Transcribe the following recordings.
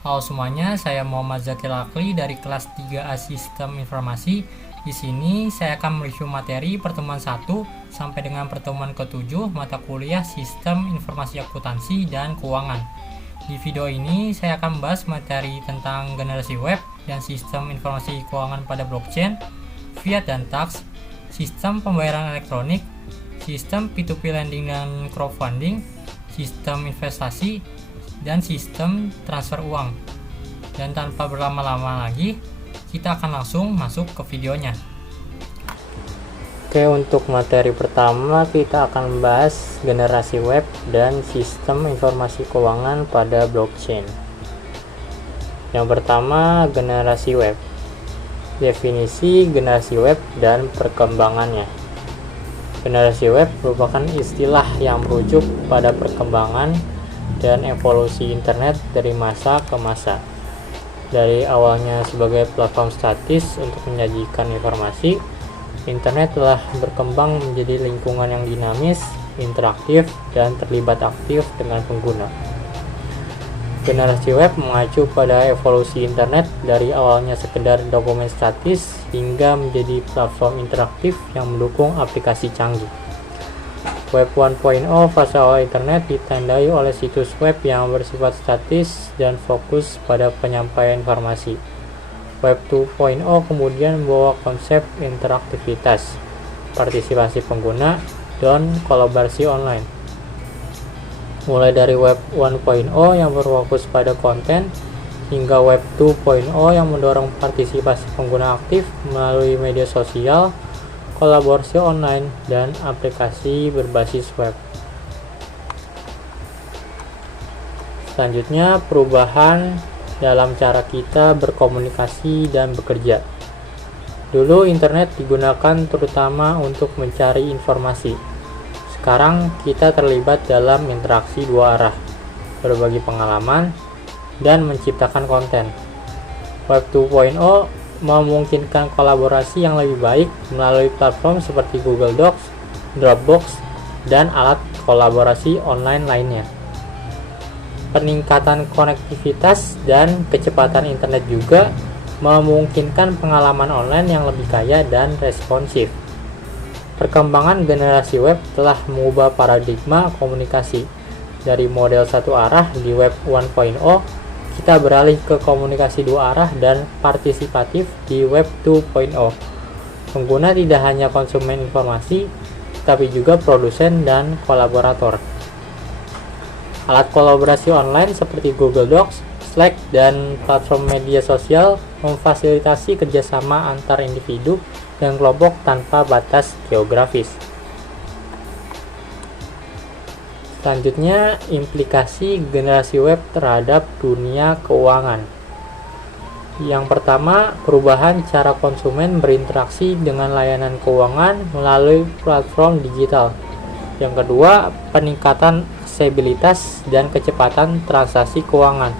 Halo semuanya, saya Muhammad Zakir Akli dari kelas 3A Sistem Informasi. Di sini saya akan mereview materi pertemuan 1 sampai dengan pertemuan ke-7 mata kuliah Sistem Informasi Akuntansi dan Keuangan. Di video ini saya akan membahas materi tentang generasi web dan sistem informasi keuangan pada blockchain, fiat dan tax, sistem pembayaran elektronik, sistem P2P lending dan crowdfunding, sistem investasi, dan sistem transfer uang. Dan tanpa berlama-lama lagi, kita akan langsung masuk ke videonya. Oke, untuk materi pertama kita akan membahas generasi web dan sistem informasi keuangan pada blockchain. Yang pertama, generasi web. Definisi generasi web dan perkembangannya. Generasi web merupakan istilah yang merujuk pada perkembangan dan evolusi internet dari masa ke masa. Dari awalnya sebagai platform statis untuk menyajikan informasi, internet telah berkembang menjadi lingkungan yang dinamis, interaktif, dan terlibat aktif dengan pengguna. Generasi web mengacu pada evolusi internet dari awalnya sekedar dokumen statis hingga menjadi platform interaktif yang mendukung aplikasi canggih. Web 1.0 fase awal internet ditandai oleh situs web yang bersifat statis dan fokus pada penyampaian informasi. Web 2.0 kemudian membawa konsep interaktivitas, partisipasi pengguna, dan kolaborasi online. Mulai dari Web 1.0 yang berfokus pada konten, hingga Web 2.0 yang mendorong partisipasi pengguna aktif melalui media sosial, kolaborasi online, dan aplikasi berbasis web. Selanjutnya, perubahan dalam cara kita berkomunikasi dan bekerja. Dulu internet digunakan terutama untuk mencari informasi. Sekarang kita terlibat dalam interaksi dua arah, berbagi pengalaman, dan menciptakan konten. Web 2.0 memungkinkan kolaborasi yang lebih baik melalui platform seperti Google Docs, Dropbox, dan alat kolaborasi online lainnya. Peningkatan konektivitas dan kecepatan internet juga memungkinkan pengalaman online yang lebih kaya dan responsif. Perkembangan generasi web telah mengubah paradigma komunikasi. Dari model satu arah di Web 1.0, kita beralih ke komunikasi dua arah dan partisipatif di Web 2.0. Pengguna tidak hanya konsumen informasi, tapi juga produsen dan kolaborator. Alat kolaborasi online seperti Google Docs, Slack, dan platform media sosial memfasilitasi kerjasama antar individu dan kelompok tanpa batas geografis. Selanjutnya, implikasi generasi web terhadap dunia keuangan. Yang pertama, perubahan cara konsumen berinteraksi dengan layanan keuangan melalui platform digital. Yang kedua, peningkatan aksesibilitas dan kecepatan transaksi keuangan.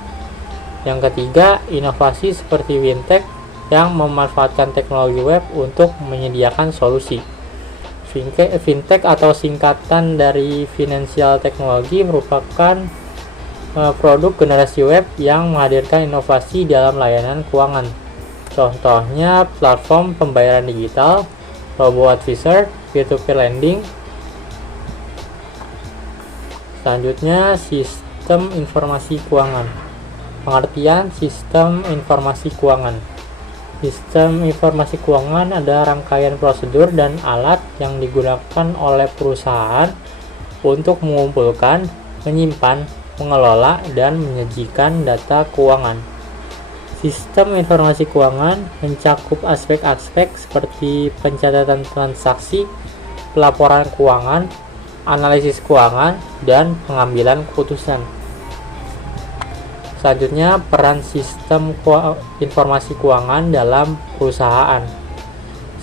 Yang ketiga, inovasi seperti fintech yang memanfaatkan teknologi web untuk menyediakan solusi. Fintech atau singkatan dari Financial Technology merupakan produk generasi web yang menghadirkan inovasi dalam layanan keuangan. Contohnya platform pembayaran digital, robo-advisor, peer-to-peer lending. Selanjutnya, sistem informasi keuangan. Pengertian sistem informasi keuangan. Sistem informasi keuangan adalah rangkaian prosedur dan alat yang digunakan oleh perusahaan untuk mengumpulkan, menyimpan, mengelola, dan menyajikan data keuangan. Sistem informasi keuangan mencakup aspek-aspek seperti pencatatan transaksi, pelaporan keuangan, analisis keuangan, dan pengambilan keputusan. Selanjutnya, peran sistem informasi keuangan dalam perusahaan.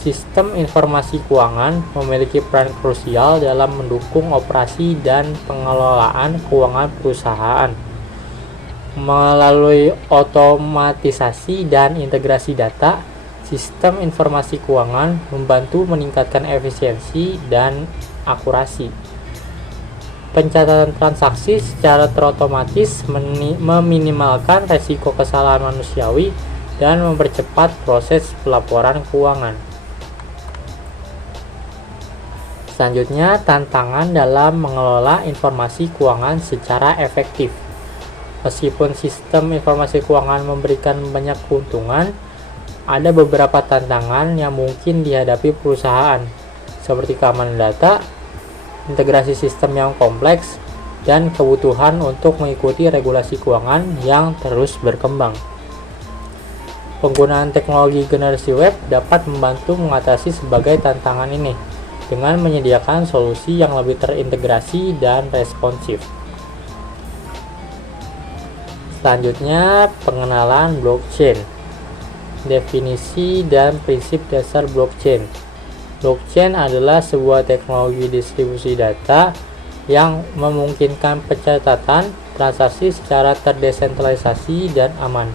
Sistem informasi keuangan memiliki peran krusial dalam mendukung operasi dan pengelolaan keuangan perusahaan. Melalui otomatisasi dan integrasi data, sistem informasi keuangan membantu meningkatkan efisiensi dan akurasi. Pencatatan transaksi secara terotomatis meminimalkan resiko kesalahan manusiawi dan mempercepat proses pelaporan keuangan. Selanjutnya, tantangan dalam mengelola informasi keuangan secara efektif. Meskipun sistem informasi keuangan memberikan banyak keuntungan, ada beberapa tantangan yang mungkin dihadapi perusahaan, seperti keamanan data, integrasi sistem yang kompleks, dan kebutuhan untuk mengikuti regulasi keuangan yang terus berkembang. Penggunaan teknologi generasi web dapat membantu mengatasi sebagai tantangan ini dengan menyediakan solusi yang lebih terintegrasi dan responsif. Selanjutnya, pengenalan blockchain. Definisi dan prinsip dasar blockchain. Blockchain adalah sebuah teknologi distribusi data yang memungkinkan pencatatan transaksi secara terdesentralisasi dan aman.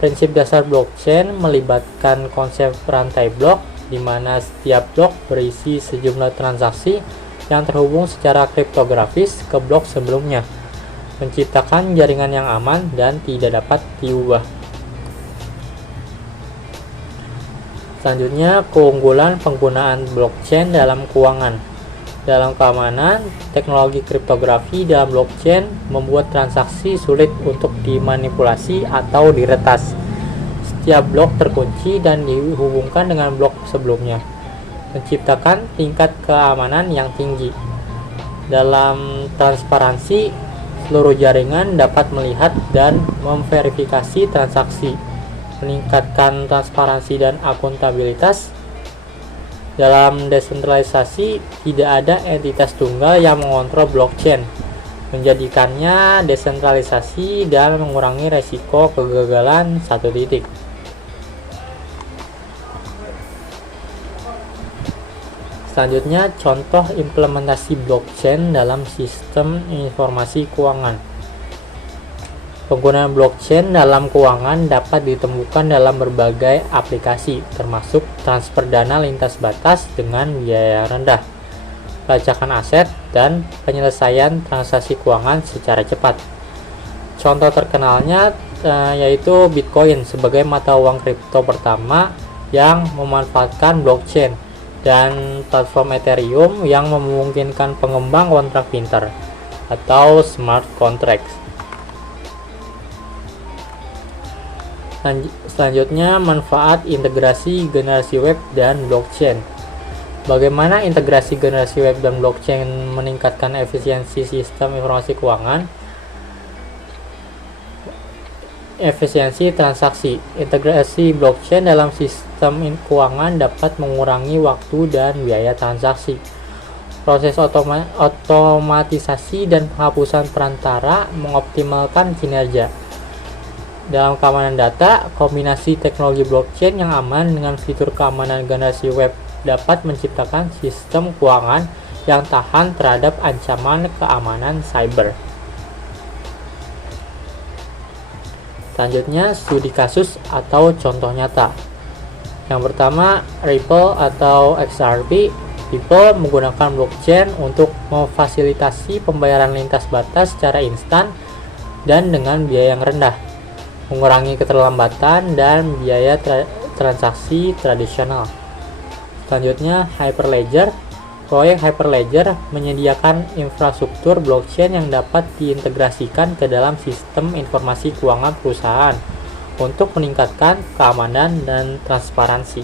Prinsip dasar blockchain melibatkan konsep rantai blok, di mana setiap blok berisi sejumlah transaksi yang terhubung secara kriptografis ke blok sebelumnya, menciptakan jaringan yang aman dan tidak dapat diubah. Selanjutnya, keunggulan penggunaan blockchain dalam keuangan. Dalam keamanan, teknologi kriptografi dalam blockchain membuat transaksi sulit untuk dimanipulasi atau diretas. Setiap blok terkunci dan dihubungkan dengan blok sebelumnya, menciptakan tingkat keamanan yang tinggi. Dalam transparansi, seluruh jaringan dapat melihat dan memverifikasi transaksi, meningkatkan transparansi dan akuntabilitas. Dalam desentralisasi, tidak ada entitas tunggal yang mengontrol blockchain, menjadikannya desentralisasi dan mengurangi resiko kegagalan satu titik. Selanjutnya, contoh implementasi blockchain dalam sistem informasi keuangan. Penggunaan blockchain dalam keuangan dapat ditemukan dalam berbagai aplikasi, termasuk transfer dana lintas batas dengan biaya rendah, pelacakan aset, dan penyelesaian transaksi keuangan secara cepat. Contoh terkenalnya yaitu Bitcoin sebagai mata uang kripto pertama yang memanfaatkan blockchain, dan platform Ethereum yang memungkinkan pengembang kontrak pintar atau smart contracts. Selanjutnya, manfaat integrasi generasi web dan blockchain. Bagaimana integrasi generasi web dan blockchain meningkatkan efisiensi sistem informasi keuangan? Efisiensi transaksi. Integrasi blockchain dalam sistem keuangan dapat mengurangi waktu dan biaya transaksi. Proses otomatisasi dan penghapusan perantara mengoptimalkan kinerja. Dalam keamanan data, kombinasi teknologi blockchain yang aman dengan fitur keamanan generasi web dapat menciptakan sistem keuangan yang tahan terhadap ancaman keamanan cyber. Selanjutnya, studi kasus atau contoh nyata. Yang pertama, Ripple atau XRP. Ripple menggunakan blockchain untuk memfasilitasi pembayaran lintas batas secara instan dan dengan biaya yang rendah, mengurangi keterlambatan dan biaya transaksi tradisional. Selanjutnya, Hyperledger. Proyek Hyperledger menyediakan infrastruktur blockchain yang dapat diintegrasikan ke dalam sistem informasi keuangan perusahaan untuk meningkatkan keamanan dan transparansi.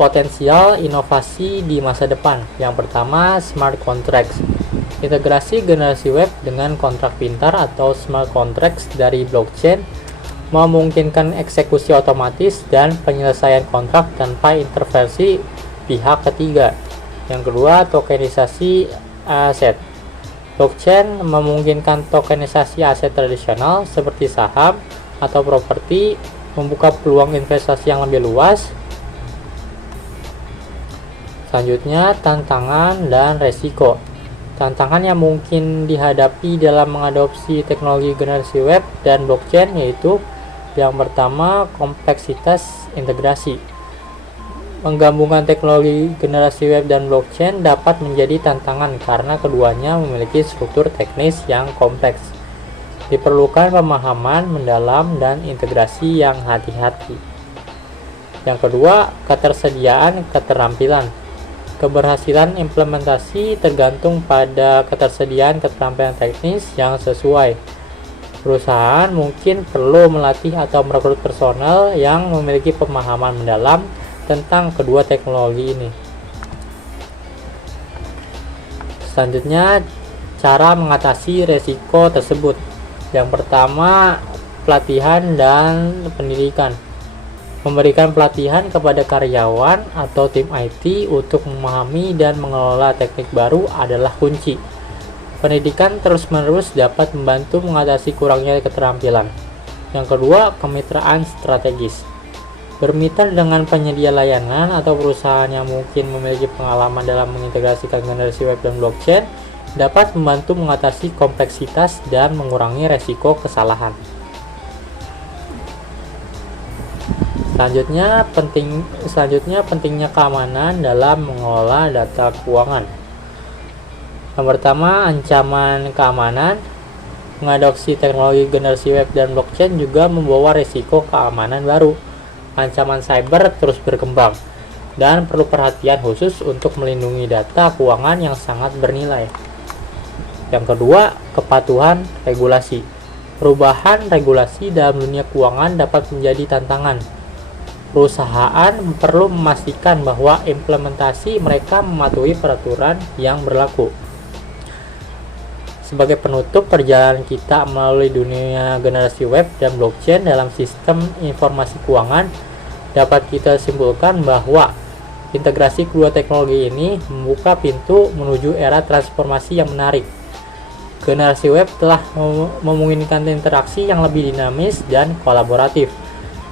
Potensial inovasi di masa depan. Yang pertama, smart contracts. Integrasi generasi web dengan kontrak pintar atau smart contracts dari blockchain memungkinkan eksekusi otomatis dan penyelesaian kontrak tanpa intervensi pihak ketiga. Yang kedua, tokenisasi aset. Blockchain memungkinkan tokenisasi aset tradisional seperti saham atau properti, membuka peluang investasi yang lebih luas. Selanjutnya, tantangan dan resiko. Tantangan yang mungkin dihadapi dalam mengadopsi teknologi generasi web dan blockchain yaitu yang pertama, kompleksitas integrasi. Menggabungkan teknologi generasi web dan blockchain dapat menjadi tantangan karena keduanya memiliki struktur teknis yang kompleks. Diperlukan pemahaman mendalam dan integrasi yang hati-hati. Yang kedua, ketersediaan keterampilan. Keberhasilan implementasi tergantung pada ketersediaan keterampilan teknis yang sesuai. Perusahaan mungkin perlu melatih atau merekrut personel yang memiliki pemahaman mendalam tentang kedua teknologi ini. Selanjutnya, cara mengatasi resiko tersebut. Yang pertama, pelatihan dan pendidikan. Memberikan pelatihan kepada karyawan atau tim IT untuk memahami dan mengelola teknik baru adalah kunci. Pendidikan terus-menerus dapat membantu mengatasi kurangnya keterampilan. Yang kedua, kemitraan strategis. Bermitra dengan penyedia layanan atau perusahaan yang mungkin memiliki pengalaman dalam mengintegrasikan generasi web dan blockchain dapat membantu mengatasi kompleksitas dan mengurangi resiko kesalahan. Selanjutnya pentingnya keamanan dalam mengelola data keuangan. Yang pertama, ancaman keamanan. Mengadopsi teknologi generasi web dan blockchain juga membawa risiko keamanan baru. Ancaman cyber terus berkembang dan perlu perhatian khusus untuk melindungi data keuangan yang sangat bernilai. Yang kedua, kepatuhan regulasi. Perubahan regulasi dalam dunia keuangan dapat menjadi tantangan. Perusahaan perlu memastikan bahwa implementasi mereka mematuhi peraturan yang berlaku. Sebagai penutup perjalanan kita melalui dunia generasi web dan blockchain dalam sistem informasi keuangan, dapat kita simpulkan bahwa integrasi kedua teknologi ini membuka pintu menuju era transformasi yang menarik. Generasi web telah memungkinkan interaksi yang lebih dinamis dan kolaboratif,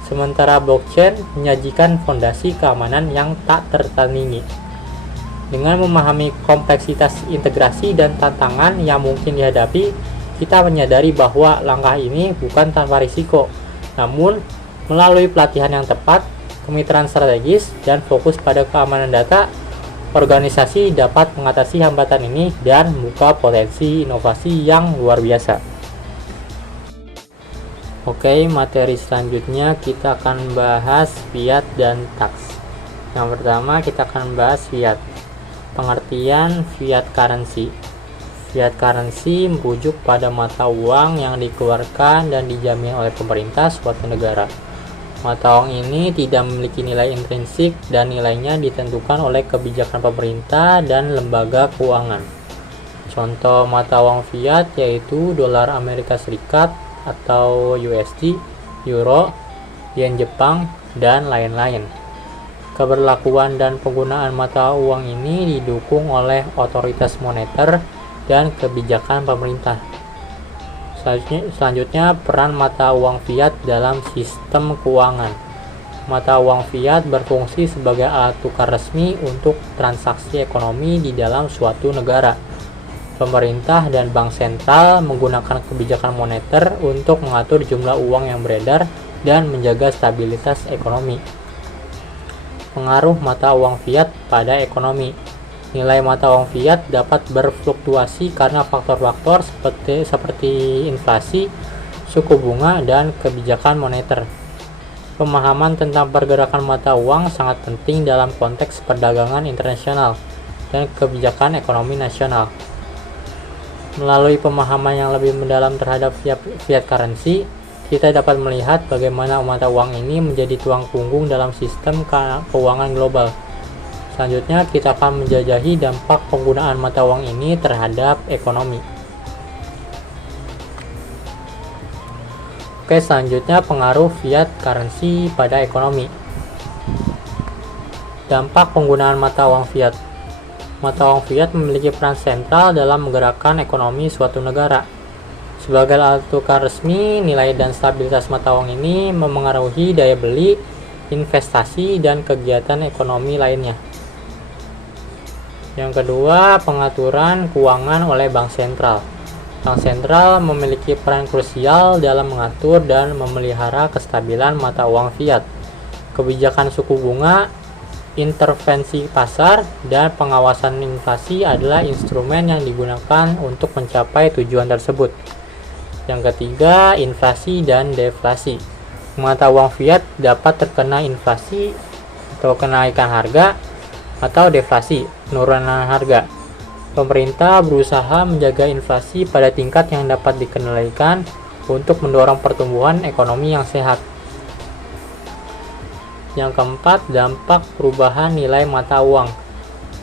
sementara blockchain menyajikan fondasi keamanan yang tak tertandingi. Dengan memahami kompleksitas integrasi dan tantangan yang mungkin dihadapi, kita menyadari bahwa langkah ini bukan tanpa risiko, namun melalui pelatihan yang tepat, kemitraan strategis, dan fokus pada keamanan data, organisasi dapat mengatasi hambatan ini dan membuka potensi inovasi yang luar biasa. Oke, materi selanjutnya kita akan bahas fiat dan tax. Yang pertama kita akan bahas fiat. Pengertian fiat currency. Fiat currency merujuk pada mata uang yang dikeluarkan dan dijamin oleh pemerintah suatu negara. Mata uang ini tidak memiliki nilai intrinsik dan nilainya ditentukan oleh kebijakan pemerintah dan lembaga keuangan. Contoh mata uang fiat yaitu dolar Amerika Serikat atau USD, euro, yen Jepang, dan lain-lain. Keberlakuan dan penggunaan mata uang ini didukung oleh otoritas moneter dan kebijakan pemerintah. Selanjutnya, peran mata uang fiat dalam sistem keuangan. Mata uang fiat berfungsi sebagai alat tukar resmi untuk transaksi ekonomi di dalam suatu negara. Pemerintah dan bank sentral menggunakan kebijakan moneter untuk mengatur jumlah uang yang beredar dan menjaga stabilitas ekonomi. Pengaruh mata uang fiat pada ekonomi. Nilai mata uang fiat dapat berfluktuasi karena faktor-faktor seperti inflasi, suku bunga, dan kebijakan moneter. Pemahaman tentang pergerakan mata uang sangat penting dalam konteks perdagangan internasional dan kebijakan ekonomi nasional. Melalui pemahaman yang lebih mendalam terhadap fiat currency, kita dapat melihat bagaimana mata uang ini menjadi tulang punggung dalam sistem keuangan global. Selanjutnya, kita akan menjajahi dampak penggunaan mata uang ini terhadap ekonomi. Oke, selanjutnya pengaruh fiat currency pada ekonomi. Dampak penggunaan mata uang fiat. Mata uang fiat memiliki peran sentral dalam menggerakkan ekonomi suatu negara. Sebagai alat tukar resmi, nilai dan stabilitas mata uang ini memengaruhi daya beli, investasi, dan kegiatan ekonomi lainnya. Yang kedua, pengaturan keuangan oleh bank sentral. Bank sentral memiliki peran krusial dalam mengatur dan memelihara kestabilan mata uang fiat. Kebijakan suku bunga, intervensi pasar dan pengawasan inflasi adalah instrumen yang digunakan untuk mencapai tujuan tersebut. Yang ketiga, inflasi dan deflasi. Mata uang fiat dapat terkena inflasi atau kenaikan harga atau deflasi, penurunan harga. Pemerintah berusaha menjaga inflasi pada tingkat yang dapat dikendalikan untuk mendorong pertumbuhan ekonomi yang sehat. Yang keempat, dampak perubahan nilai mata uang.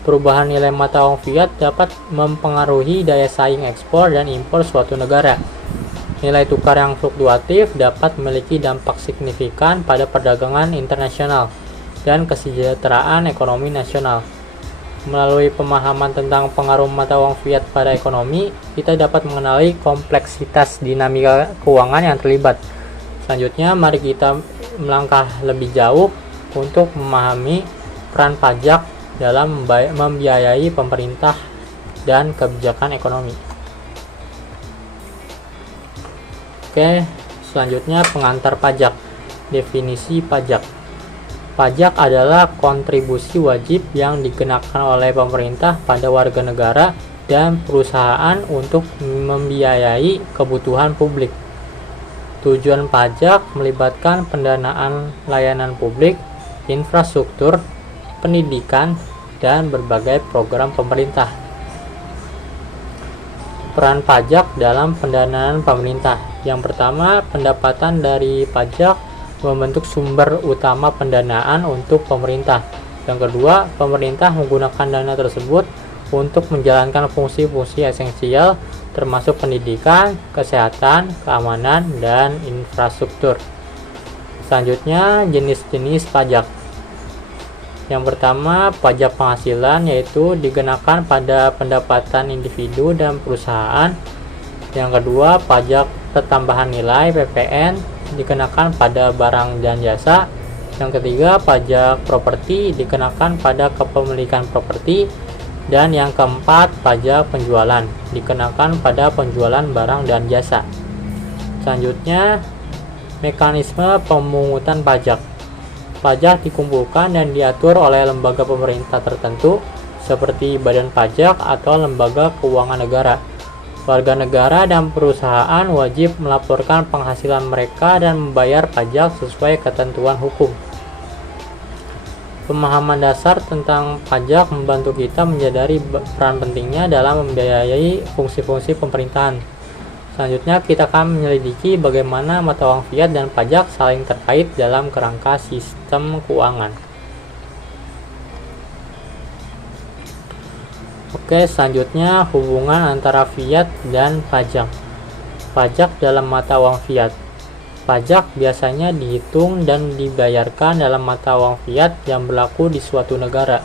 Perubahan nilai mata uang fiat dapat mempengaruhi daya saing ekspor dan impor suatu negara. Nilai tukar yang fluktuatif dapat memiliki dampak signifikan pada perdagangan internasional dan kesejahteraan ekonomi nasional. Melalui pemahaman tentang pengaruh mata uang fiat pada ekonomi, kita dapat mengenali kompleksitas dinamika keuangan yang terlibat. Selanjutnya, mari kita melangkah lebih jauh untuk memahami peran pajak dalam membiayai pemerintah dan kebijakan ekonomi. Oke, selanjutnya pengantar pajak. Definisi pajak. Pajak adalah kontribusi wajib yang dikenakan oleh pemerintah pada warga negara dan perusahaan untuk membiayai kebutuhan publik. Tujuan pajak melibatkan pendanaan layanan publik, infrastruktur, pendidikan, dan berbagai program pemerintah. Peran pajak dalam pendanaan pemerintah. Yang pertama, pendapatan dari pajak membentuk sumber utama pendanaan untuk pemerintah. Yang kedua, pemerintah menggunakan dana tersebut untuk menjalankan fungsi-fungsi esensial termasuk pendidikan, kesehatan, keamanan, dan infrastruktur. Selanjutnya, jenis-jenis pajak. Yang pertama, pajak penghasilan, yaitu dikenakan pada pendapatan individu dan perusahaan. Yang kedua, pajak pertambahan nilai (PPN) dikenakan pada barang dan jasa. Yang ketiga, pajak properti dikenakan pada kepemilikan properti. Dan yang keempat, pajak penjualan dikenakan pada penjualan barang dan jasa. Selanjutnya, mekanisme pemungutan pajak. Pajak dikumpulkan dan diatur oleh lembaga pemerintah tertentu seperti badan pajak atau lembaga keuangan negara. Warga negara dan perusahaan wajib melaporkan penghasilan mereka dan membayar pajak sesuai ketentuan hukum. Pemahaman dasar tentang pajak membantu kita menyadari peran pentingnya dalam membiayai fungsi-fungsi pemerintahan. Selanjutnya, kita akan menyelidiki bagaimana mata uang fiat dan pajak saling terkait dalam kerangka sistem keuangan. Oke, selanjutnya hubungan antara fiat dan pajak. Pajak dalam mata uang fiat. Pajak biasanya dihitung dan dibayarkan dalam mata uang fiat yang berlaku di suatu negara.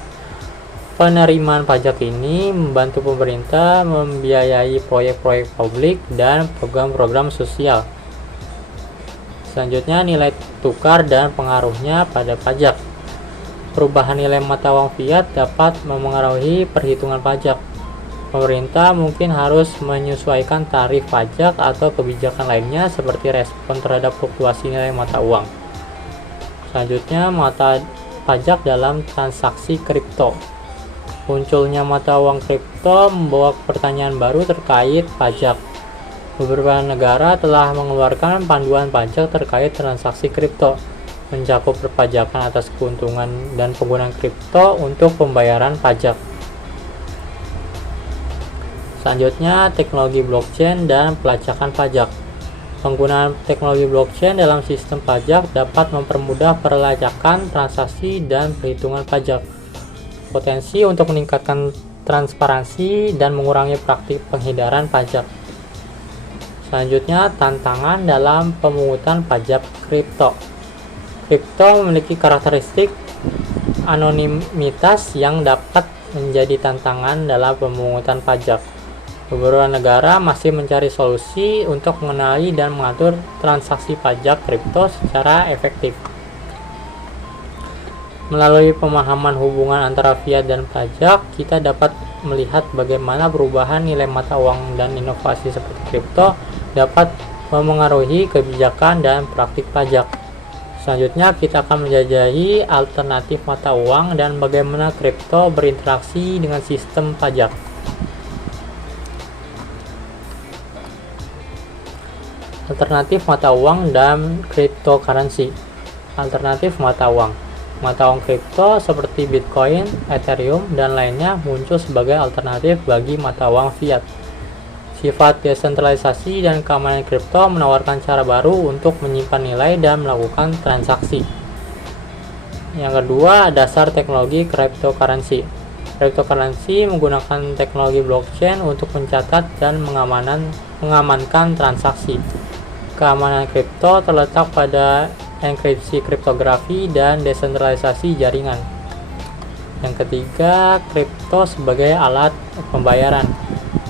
Penerimaan pajak ini membantu pemerintah membiayai proyek-proyek publik dan program-program sosial. Selanjutnya, nilai tukar dan pengaruhnya pada pajak. Perubahan nilai mata uang fiat dapat memengaruhi perhitungan pajak. Pemerintah mungkin harus menyesuaikan tarif pajak atau kebijakan lainnya seperti respon terhadap fluktuasi nilai mata uang. Selanjutnya, mata pajak dalam transaksi kripto. Munculnya mata uang kripto membawa pertanyaan baru terkait pajak. Beberapa negara telah mengeluarkan panduan pajak terkait transaksi kripto, mencakup perpajakan atas keuntungan dan penggunaan kripto untuk pembayaran pajak. Selanjutnya, teknologi blockchain dan pelacakan pajak. Penggunaan teknologi blockchain dalam sistem pajak dapat mempermudah pelacakan transaksi dan perhitungan pajak. Potensi untuk meningkatkan transparansi dan mengurangi praktik penghindaran pajak. Selanjutnya, tantangan dalam pemungutan pajak kripto. Kripto memiliki karakteristik anonimitas yang dapat menjadi tantangan dalam pemungutan pajak. Beberapa negara masih mencari solusi untuk mengenali dan mengatur transaksi pajak kripto secara efektif. Melalui pemahaman hubungan antara fiat dan pajak, kita dapat melihat bagaimana perubahan nilai mata uang dan inovasi seperti kripto dapat memengaruhi kebijakan dan praktik pajak. Selanjutnya kita akan menjelajahi alternatif mata uang dan bagaimana kripto berinteraksi dengan sistem pajak. Alternatif mata uang dan cryptocurrency. Alternatif mata uang. Mata uang kripto seperti Bitcoin, Ethereum, dan lainnya muncul sebagai alternatif bagi mata uang fiat. Sifat desentralisasi dan keamanan kripto menawarkan cara baru untuk menyimpan nilai dan melakukan transaksi. Yang kedua, dasar teknologi cryptocurrency. Cryptocurrency menggunakan teknologi blockchain untuk mencatat dan mengamankan transaksi. Keamanan kripto terletak pada enkripsi kriptografi dan desentralisasi jaringan. Yang ketiga, kripto sebagai alat pembayaran.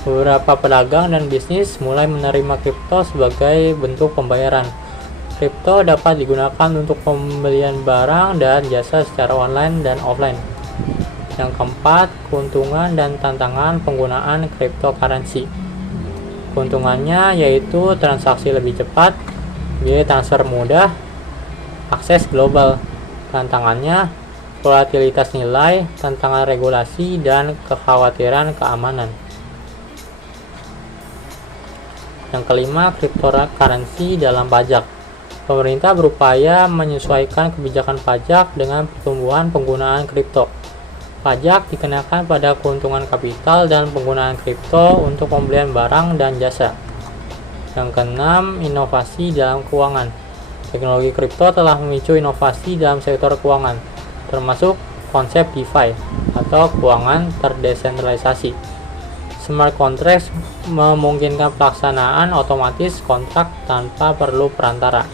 Beberapa pedagang dan bisnis mulai menerima kripto sebagai bentuk pembayaran. Kripto dapat digunakan untuk pembelian barang dan jasa secara online dan offline. Yang keempat, keuntungan dan tantangan penggunaan cryptocurrency. Keuntungannya yaitu transaksi lebih cepat, biaya transfer mudah, akses global. Tantangannya, volatilitas nilai, tantangan regulasi, dan kekhawatiran keamanan. Yang kelima, cryptocurrency dalam pajak. Pemerintah berupaya menyesuaikan kebijakan pajak dengan pertumbuhan penggunaan kripto. Pajak dikenakan pada keuntungan kapital dan penggunaan kripto untuk pembelian barang dan jasa. Yang keenam, inovasi dalam keuangan. Teknologi kripto telah memicu inovasi dalam sektor keuangan, termasuk konsep DeFi atau keuangan terdesentralisasi. Smart contracts memungkinkan pelaksanaan otomatis kontrak tanpa perlu perantara.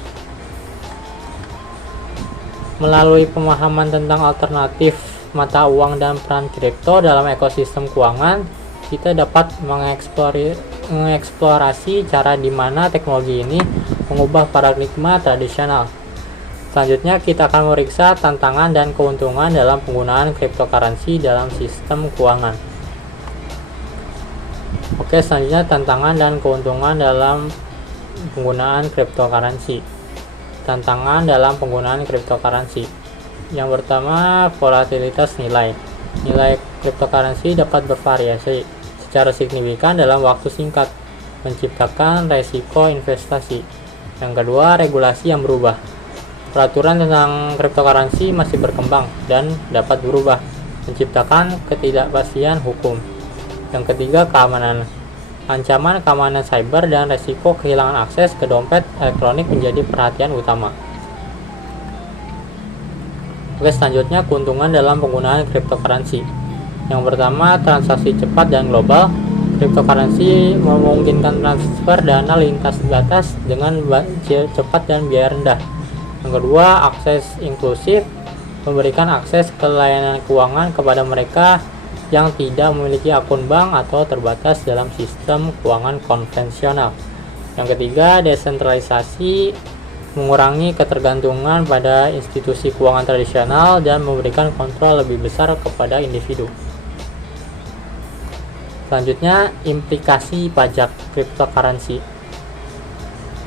Melalui pemahaman tentang alternatif mata uang dan peran kripto dalam ekosistem keuangan, kita dapat mengeksplorasi cara di mana teknologi ini mengubah paradigma tradisional. Selanjutnya kita akan memeriksa tantangan dan keuntungan dalam penggunaan cryptocurrency dalam sistem keuangan. Oke, selanjutnya tantangan dan keuntungan dalam penggunaan cryptocurrency. Tantangan dalam penggunaan cryptocurrency. Yang pertama, volatilitas nilai. Nilai cryptocurrency dapat bervariasi secara signifikan dalam waktu singkat, menciptakan resiko investasi. Yang kedua, regulasi yang berubah. Peraturan tentang cryptocurrency masih berkembang dan dapat berubah, menciptakan ketidakpastian hukum. Yang ketiga, keamanan. Ancaman keamanan cyber dan resiko kehilangan akses ke dompet elektronik menjadi perhatian utama. Oke, selanjutnya keuntungan dalam penggunaan cryptocurrency. Yang pertama, transaksi cepat dan global. Cryptocurrency memungkinkan transfer dana lintas batas dengan cepat dan biaya rendah. Yang kedua, akses inklusif, memberikan akses ke layanan keuangan kepada mereka yang tidak memiliki akun bank atau terbatas dalam sistem keuangan konvensional. Yang ketiga, desentralisasi, mengurangi ketergantungan pada institusi keuangan tradisional dan memberikan kontrol lebih besar kepada individu. Selanjutnya, implikasi pajak cryptocurrency.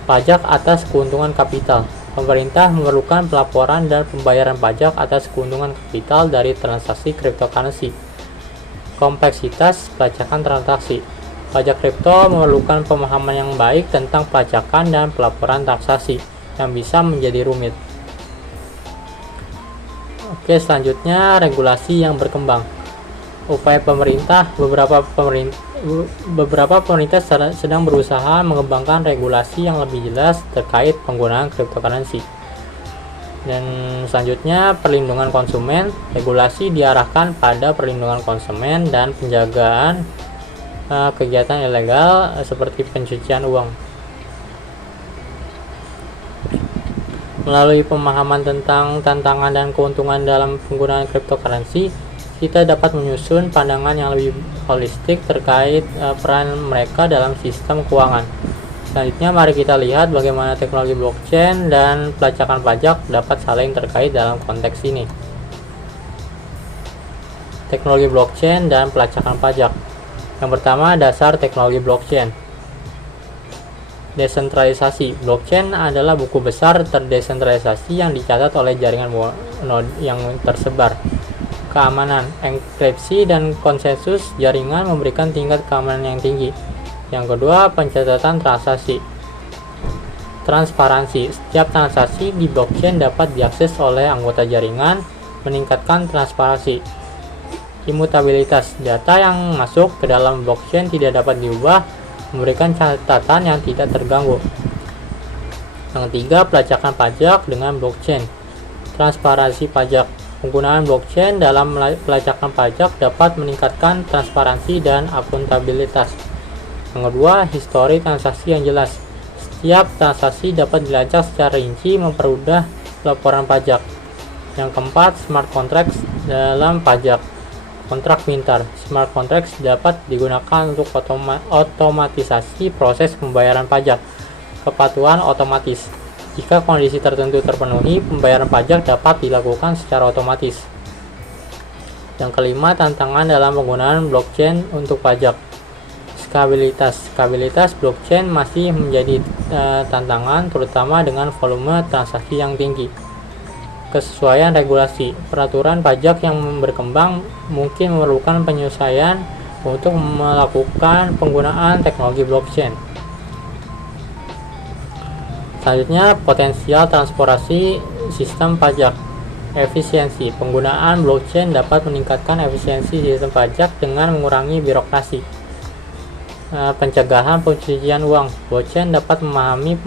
Pajak atas keuntungan kapital. Pemerintah memerlukan pelaporan dan pembayaran pajak atas keuntungan kapital dari transaksi cryptocurrency. Kompleksitas pelacakan transaksi. Pajak kripto memerlukan pemahaman yang baik tentang pelacakan dan pelaporan transaksi yang bisa menjadi rumit. Oke, selanjutnya regulasi yang berkembang. Upaya pemerintah, beberapa pemerintah sedang berusaha mengembangkan regulasi yang lebih jelas terkait penggunaan cryptocurrency. Dan selanjutnya, perlindungan konsumen. Regulasi diarahkan pada perlindungan konsumen dan penjagaan kegiatan ilegal seperti pencucian uang. Melalui pemahaman tentang tantangan dan keuntungan dalam penggunaan cryptocurrency, kita dapat menyusun pandangan yang lebih holistik terkait peran mereka dalam sistem keuangan. Selanjutnya, mari kita lihat bagaimana teknologi blockchain dan pelacakan pajak dapat saling terkait dalam konteks ini. Teknologi blockchain dan pelacakan pajak. Yang pertama, dasar teknologi blockchain. Desentralisasi. Blockchain adalah buku besar terdesentralisasi yang dicatat oleh jaringan node yang tersebar. Keamanan, enkripsi dan konsensus jaringan memberikan tingkat keamanan yang tinggi. Yang kedua, pencatatan transaksi. Transparansi. Setiap transaksi di blockchain dapat diakses oleh anggota jaringan, meningkatkan transparansi. Imutabilitas. Data yang masuk ke dalam blockchain tidak dapat diubah, memberikan catatan yang tidak terganggu. Yang ketiga, pelacakan pajak dengan blockchain. Transparansi pajak. Penggunaan blockchain dalam pelacakan pajak dapat meningkatkan transparansi dan akuntabilitas. Yang kedua, histori transaksi yang jelas. Setiap transaksi dapat dilacak secara rinci, mempermudah laporan pajak. Yang keempat, smart contracts dalam pajak. Kontrak pintar. Smart contracts dapat digunakan untuk otomatisasi proses pembayaran pajak. Kepatuhan otomatis. Jika kondisi tertentu terpenuhi, pembayaran pajak dapat dilakukan secara otomatis. Yang kelima, tantangan dalam penggunaan blockchain untuk pajak. Skabilitas blockchain masih menjadi tantangan, terutama dengan volume transaksi yang tinggi. Kesesuaian regulasi. Peraturan pajak yang berkembang mungkin memerlukan penyesuaian untuk melakukan penggunaan teknologi blockchain. Selanjutnya, potensial transparansi sistem pajak. Efisiensi. Penggunaan blockchain dapat meningkatkan efisiensi sistem pajak dengan mengurangi birokrasi. Pencegahan pencucian uang. Blockchain dapat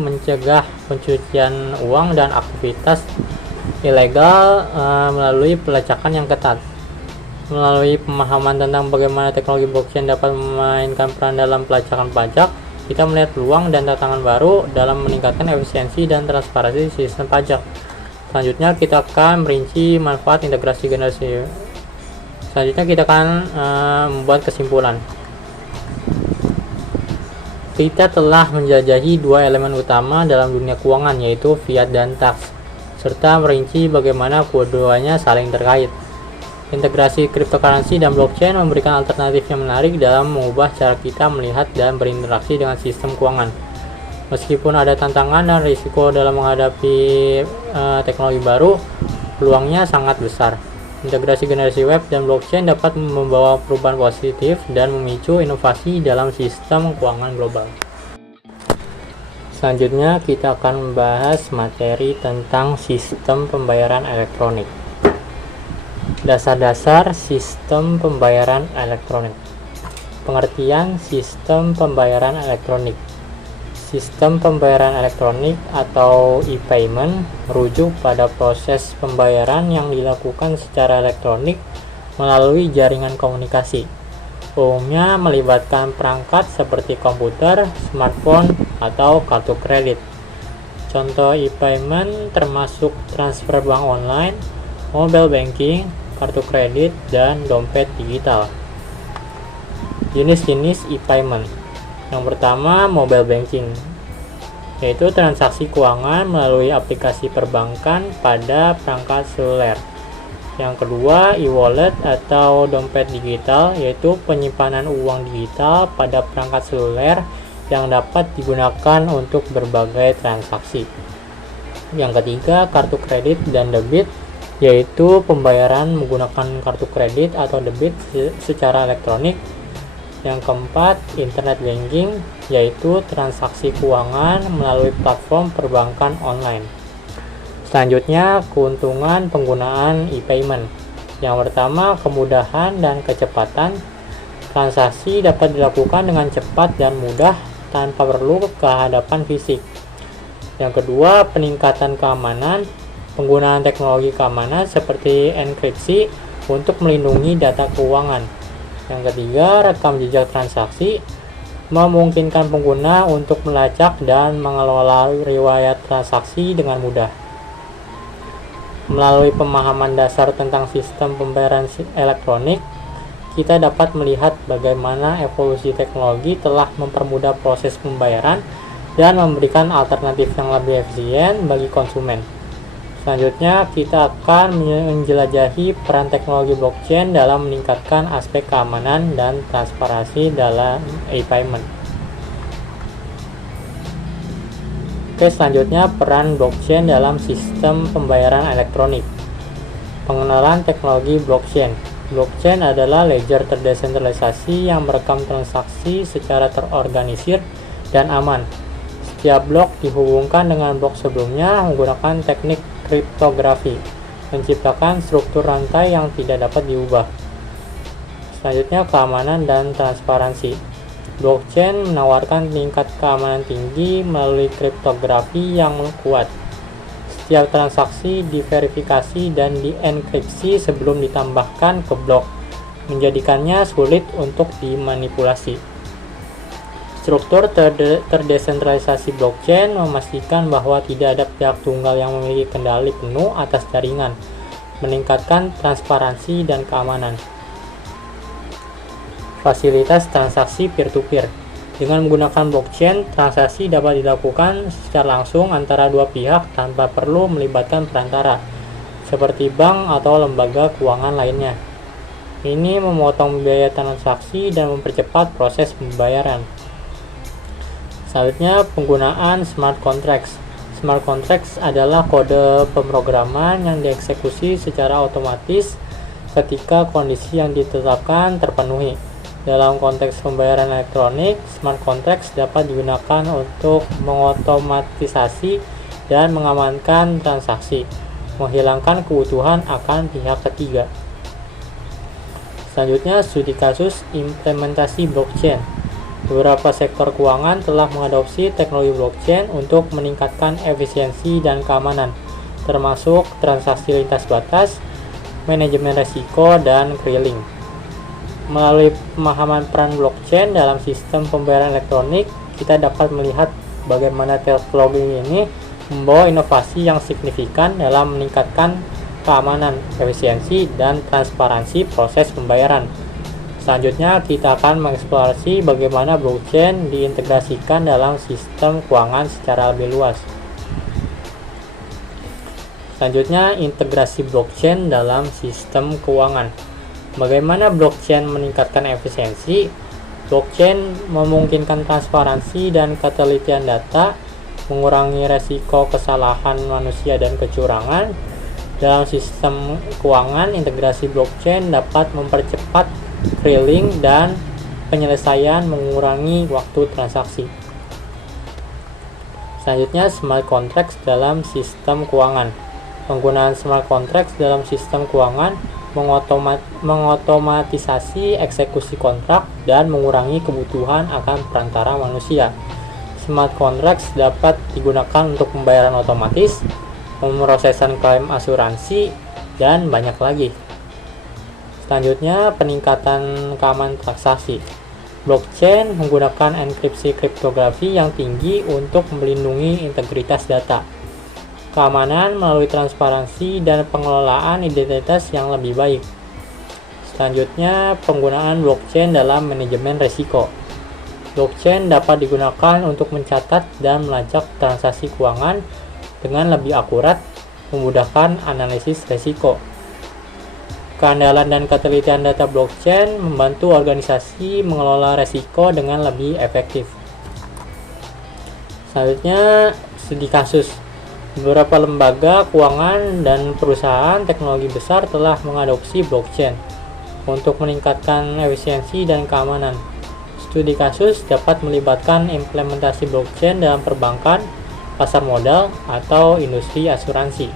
mencegah pencucian uang dan aktivitas ilegal melalui pelacakan yang ketat. Melalui pemahaman tentang bagaimana teknologi blockchain dapat memainkan peran dalam pelacakan pajak, kita melihat peluang dan tantangan baru dalam meningkatkan efisiensi dan transparansi sistem pajak. Selanjutnya kita akan merinci manfaat integrasi generasi. Selanjutnya kita akan membuat kesimpulan. Kita telah menjelajahi dua elemen utama dalam dunia keuangan, yaitu fiat dan tax, serta merinci bagaimana keduanya saling terkait. Integrasi cryptocurrency dan blockchain memberikan alternatif yang menarik dalam mengubah cara kita melihat dan berinteraksi dengan sistem keuangan. Meskipun ada tantangan dan risiko dalam menghadapi teknologi baru, peluangnya sangat besar. Integrasi generasi web dan blockchain dapat membawa perubahan positif dan memicu inovasi dalam sistem keuangan global. Selanjutnya kita akan membahas materi tentang sistem pembayaran elektronik. Dasar-dasar sistem pembayaran elektronik. Pengertian sistem pembayaran elektronik. Sistem pembayaran elektronik atau e-payment merujuk pada proses pembayaran yang dilakukan secara elektronik melalui jaringan komunikasi. Umumnya melibatkan perangkat seperti komputer, smartphone, atau kartu kredit. Contoh e-payment termasuk transfer bank online, mobile banking, kartu kredit, dan dompet digital. Jenis-jenis e-payment. Yang pertama, mobile banking, yaitu transaksi keuangan melalui aplikasi perbankan pada perangkat seluler. Yang kedua, e-wallet atau dompet digital, yaitu penyimpanan uang digital pada perangkat seluler yang dapat digunakan untuk berbagai transaksi. Yang ketiga, kartu kredit dan debit, yaitu pembayaran menggunakan kartu kredit atau debit secara elektronik. Yang keempat, internet banking, yaitu transaksi keuangan melalui platform perbankan online. Selanjutnya, keuntungan penggunaan e-payment. Yang pertama, kemudahan dan kecepatan. Transaksi dapat dilakukan dengan cepat dan mudah tanpa perlu kehadapan fisik. Yang kedua, peningkatan keamanan. Penggunaan teknologi keamanan seperti enkripsi untuk melindungi data keuangan. Yang ketiga, rekam jejak transaksi memungkinkan pengguna untuk melacak dan mengelola riwayat transaksi dengan mudah. Melalui pemahaman dasar tentang sistem pembayaran elektronik, kita dapat melihat bagaimana evolusi teknologi telah mempermudah proses pembayaran dan memberikan alternatif yang lebih efisien bagi konsumen. Selanjutnya, kita akan menjelajahi peran teknologi blockchain dalam meningkatkan aspek keamanan dan transparansi dalam e-payment. Oke, selanjutnya peran blockchain dalam sistem pembayaran elektronik. Pengenalan teknologi blockchain. Blockchain adalah ledger terdesentralisasi yang merekam transaksi secara terorganisir dan aman. Setiap blok dihubungkan dengan blok sebelumnya menggunakan teknik kriptografi, menciptakan struktur rantai yang tidak dapat diubah. Selanjutnya, keamanan dan transparansi. Blockchain menawarkan tingkat keamanan tinggi melalui kriptografi yang kuat. Setiap transaksi diverifikasi dan dienkripsi sebelum ditambahkan ke blok, menjadikannya sulit untuk dimanipulasi. Struktur terdesentralisasi blockchain memastikan bahwa tidak ada pihak tunggal yang memiliki kendali penuh atas jaringan, meningkatkan transparansi dan keamanan. Fasilitas transaksi peer-to-peer. Dengan menggunakan blockchain, transaksi dapat dilakukan secara langsung antara dua pihak tanpa perlu melibatkan perantara, seperti bank atau lembaga keuangan lainnya. Ini memotong biaya transaksi dan mempercepat proses pembayaran. Selanjutnya, penggunaan smart contracts. Smart contracts adalah kode pemrograman yang dieksekusi secara otomatis ketika kondisi yang ditetapkan terpenuhi. Dalam konteks pembayaran elektronik, smart contracts dapat digunakan untuk mengotomatisasi dan mengamankan transaksi, menghilangkan kebutuhan akan pihak ketiga. Selanjutnya, studi kasus implementasi blockchain. Beberapa sektor keuangan telah mengadopsi teknologi blockchain untuk meningkatkan efisiensi dan keamanan, termasuk transaksi lintas batas, manajemen risiko, dan clearing. Melalui pemahaman peran blockchain dalam sistem pembayaran elektronik, kita dapat melihat bagaimana teknologi ini membawa inovasi yang signifikan dalam meningkatkan keamanan, efisiensi, dan transparansi proses pembayaran. Selanjutnya, kita akan mengeksplorasi bagaimana blockchain diintegrasikan dalam sistem keuangan secara lebih luas. Selanjutnya, integrasi blockchain dalam sistem keuangan. Bagaimana blockchain meningkatkan efisiensi? Blockchain memungkinkan transparansi dan ketelitian data, mengurangi resiko kesalahan manusia dan kecurangan. Dalam sistem keuangan, integrasi blockchain dapat mempercepat clearing dan penyelesaian, mengurangi waktu transaksi. Selanjutnya, smart contracts dalam sistem keuangan. Penggunaan smart contracts dalam sistem keuangan mengotomatisasi eksekusi kontrak dan mengurangi kebutuhan akan perantara manusia. Smart contracts dapat digunakan untuk pembayaran otomatis, pemrosesan klaim asuransi, dan banyak lagi. Selanjutnya, peningkatan keamanan transaksi. Blockchain menggunakan enkripsi kriptografi yang tinggi untuk melindungi integritas data, keamanan melalui transparansi dan pengelolaan identitas yang lebih baik. Selanjutnya, penggunaan blockchain dalam manajemen risiko. Blockchain dapat digunakan untuk mencatat dan melacak transaksi keuangan dengan lebih akurat, memudahkan analisis risiko. Keandalan dan ketelitian data blockchain membantu organisasi mengelola risiko dengan lebih efektif. Selanjutnya, studi kasus. Beberapa lembaga keuangan dan perusahaan teknologi besar telah mengadopsi blockchain untuk meningkatkan efisiensi dan keamanan. Studi kasus dapat melibatkan implementasi blockchain dalam perbankan, pasar modal, atau industri asuransi.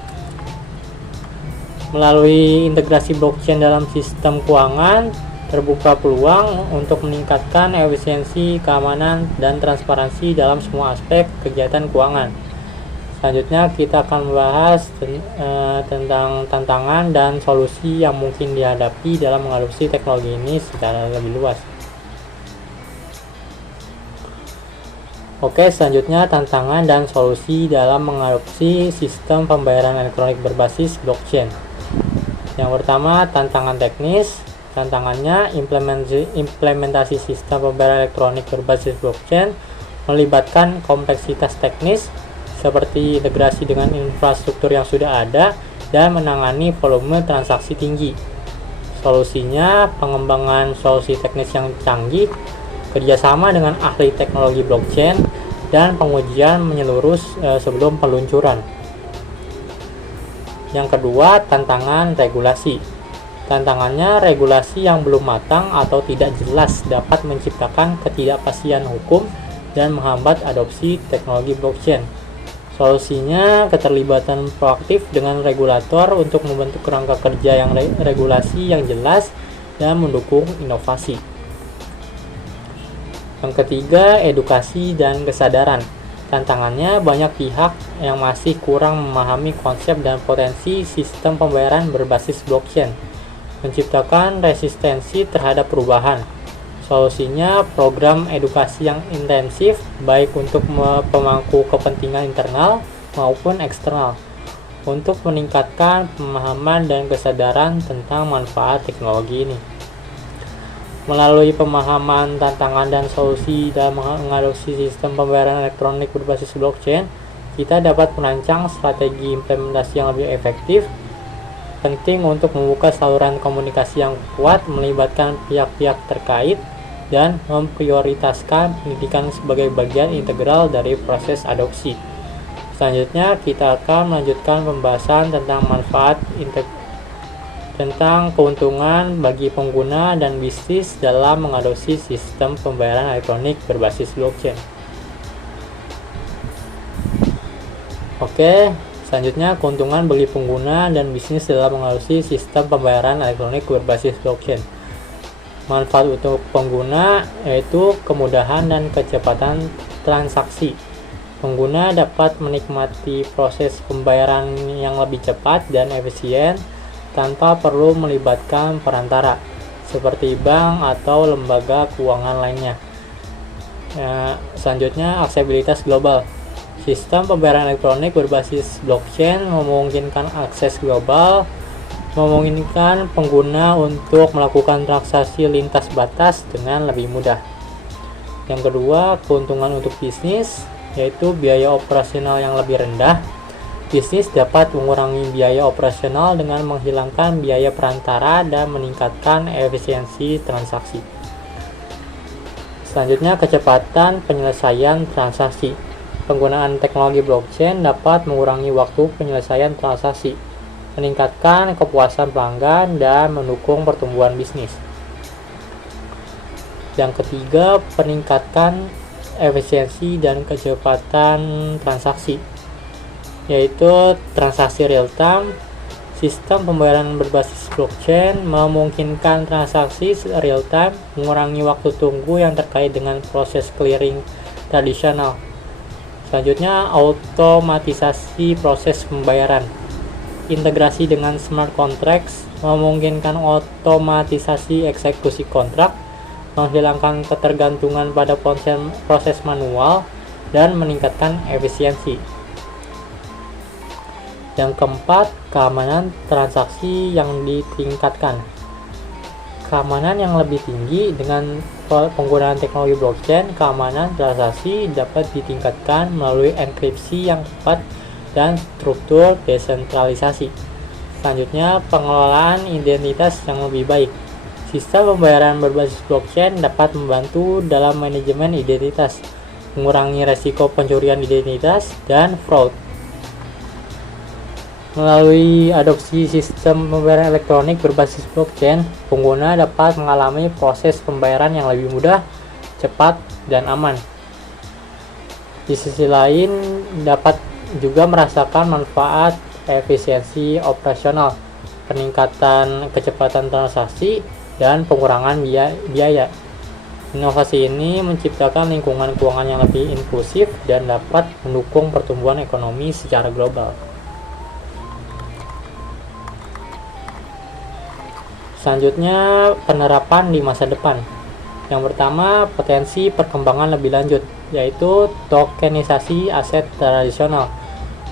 Melalui integrasi blockchain dalam sistem keuangan, terbuka peluang untuk meningkatkan efisiensi, keamanan, dan transparansi dalam semua aspek kegiatan keuangan. Selanjutnya, kita akan membahas tentang tantangan dan solusi yang mungkin dihadapi dalam mengadopsi teknologi ini secara lebih luas. Oke, selanjutnya tantangan dan solusi dalam mengadopsi sistem pembayaran elektronik berbasis blockchain. Yang pertama, tantangan teknis. Tantangannya, implementasi sistem pembayaran elektronik berbasis blockchain melibatkan kompleksitas teknis seperti integrasi dengan infrastruktur yang sudah ada dan menangani volume transaksi tinggi. Solusinya, pengembangan solusi teknis yang canggih, kerjasama dengan ahli teknologi blockchain, dan pengujian menyeluruh sebelum peluncuran. Yang kedua, tantangan regulasi. Tantangannya, regulasi yang belum matang atau tidak jelas dapat menciptakan ketidakpastian hukum dan menghambat adopsi teknologi blockchain. Solusinya, keterlibatan proaktif dengan regulator untuk membentuk kerangka kerja yang regulasi yang jelas dan mendukung inovasi. Yang ketiga, edukasi dan kesadaran. Tantangannya, banyak pihak yang masih kurang memahami konsep dan potensi sistem pembayaran berbasis blockchain, menciptakan resistensi terhadap perubahan. Solusinya, program edukasi yang intensif, baik untuk pemangku kepentingan internal maupun eksternal, untuk meningkatkan pemahaman dan kesadaran tentang manfaat teknologi ini. Melalui pemahaman tantangan dan solusi dalam mengadopsi sistem pembayaran elektronik berbasis blockchain, kita dapat merancang strategi implementasi yang lebih efektif. Penting untuk membuka saluran komunikasi yang kuat, melibatkan pihak-pihak terkait, dan memprioritaskan pendidikan sebagai bagian integral dari proses adopsi. Selanjutnya, kita akan melanjutkan pembahasan tentang manfaat tentang keuntungan bagi pengguna dan bisnis dalam mengadopsi sistem pembayaran elektronik berbasis blockchain. Oke, selanjutnya keuntungan bagi pengguna dan bisnis dalam mengadopsi sistem pembayaran elektronik berbasis blockchain. Manfaat untuk pengguna yaitu kemudahan dan kecepatan transaksi. Pengguna dapat menikmati proses pembayaran yang lebih cepat dan efisien tanpa perlu melibatkan perantara seperti bank atau lembaga keuangan lainnya. Selanjutnya, aksesibilitas global. Sistem pembayaran elektronik berbasis blockchain memungkinkan akses global, memungkinkan pengguna untuk melakukan transaksi lintas batas dengan lebih mudah. Yang kedua, keuntungan untuk bisnis, yaitu biaya operasional yang lebih rendah. Bisnis dapat mengurangi biaya operasional dengan menghilangkan biaya perantara dan meningkatkan efisiensi transaksi. Selanjutnya, kecepatan penyelesaian transaksi. Penggunaan teknologi blockchain dapat mengurangi waktu penyelesaian transaksi, meningkatkan kepuasan pelanggan, dan mendukung pertumbuhan bisnis. Yang ketiga, peningkatan efisiensi dan kecepatan transaksi, yaitu transaksi real time. Sistem pembayaran berbasis blockchain memungkinkan transaksi real time, mengurangi waktu tunggu yang terkait dengan proses clearing tradisional. Selanjutnya, automatisasi proses pembayaran. Integrasi dengan smart contracts memungkinkan otomatisasi eksekusi kontrak, menghilangkan ketergantungan pada proses manual, dan meningkatkan efisiensi. Yang keempat, keamanan transaksi yang ditingkatkan. Keamanan yang lebih tinggi dengan penggunaan teknologi blockchain, keamanan transaksi dapat ditingkatkan melalui enkripsi yang tepat dan struktur desentralisasi. Selanjutnya, pengelolaan identitas yang lebih baik. Sistem pembayaran berbasis blockchain dapat membantu dalam manajemen identitas, mengurangi resiko pencurian identitas dan fraud. Melalui adopsi sistem pembayaran elektronik berbasis blockchain, pengguna dapat mengalami proses pembayaran yang lebih mudah, cepat, dan aman. Di sisi lain, dapat juga merasakan manfaat efisiensi operasional, peningkatan kecepatan transaksi, dan pengurangan biaya. Inovasi ini menciptakan lingkungan keuangan yang lebih inklusif dan dapat mendukung pertumbuhan ekonomi secara global. Selanjutnya, penerapan di masa depan. Yang pertama, potensi perkembangan lebih lanjut, yaitu tokenisasi aset tradisional.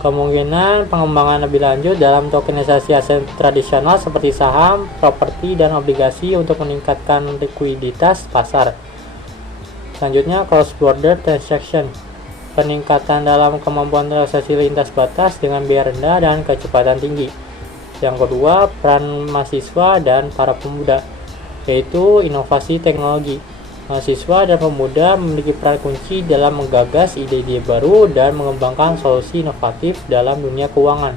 Kemungkinan pengembangan lebih lanjut dalam tokenisasi aset tradisional seperti saham, properti, dan obligasi untuk meningkatkan likuiditas pasar. Selanjutnya, cross-border transaction. Peningkatan dalam kemampuan transaksi lintas batas dengan biaya rendah dan kecepatan tinggi. Yang kedua, peran mahasiswa dan para pemuda, yaitu inovasi teknologi. Mahasiswa dan pemuda memiliki peran kunci dalam menggagas ide-ide baru dan mengembangkan solusi inovatif dalam dunia keuangan.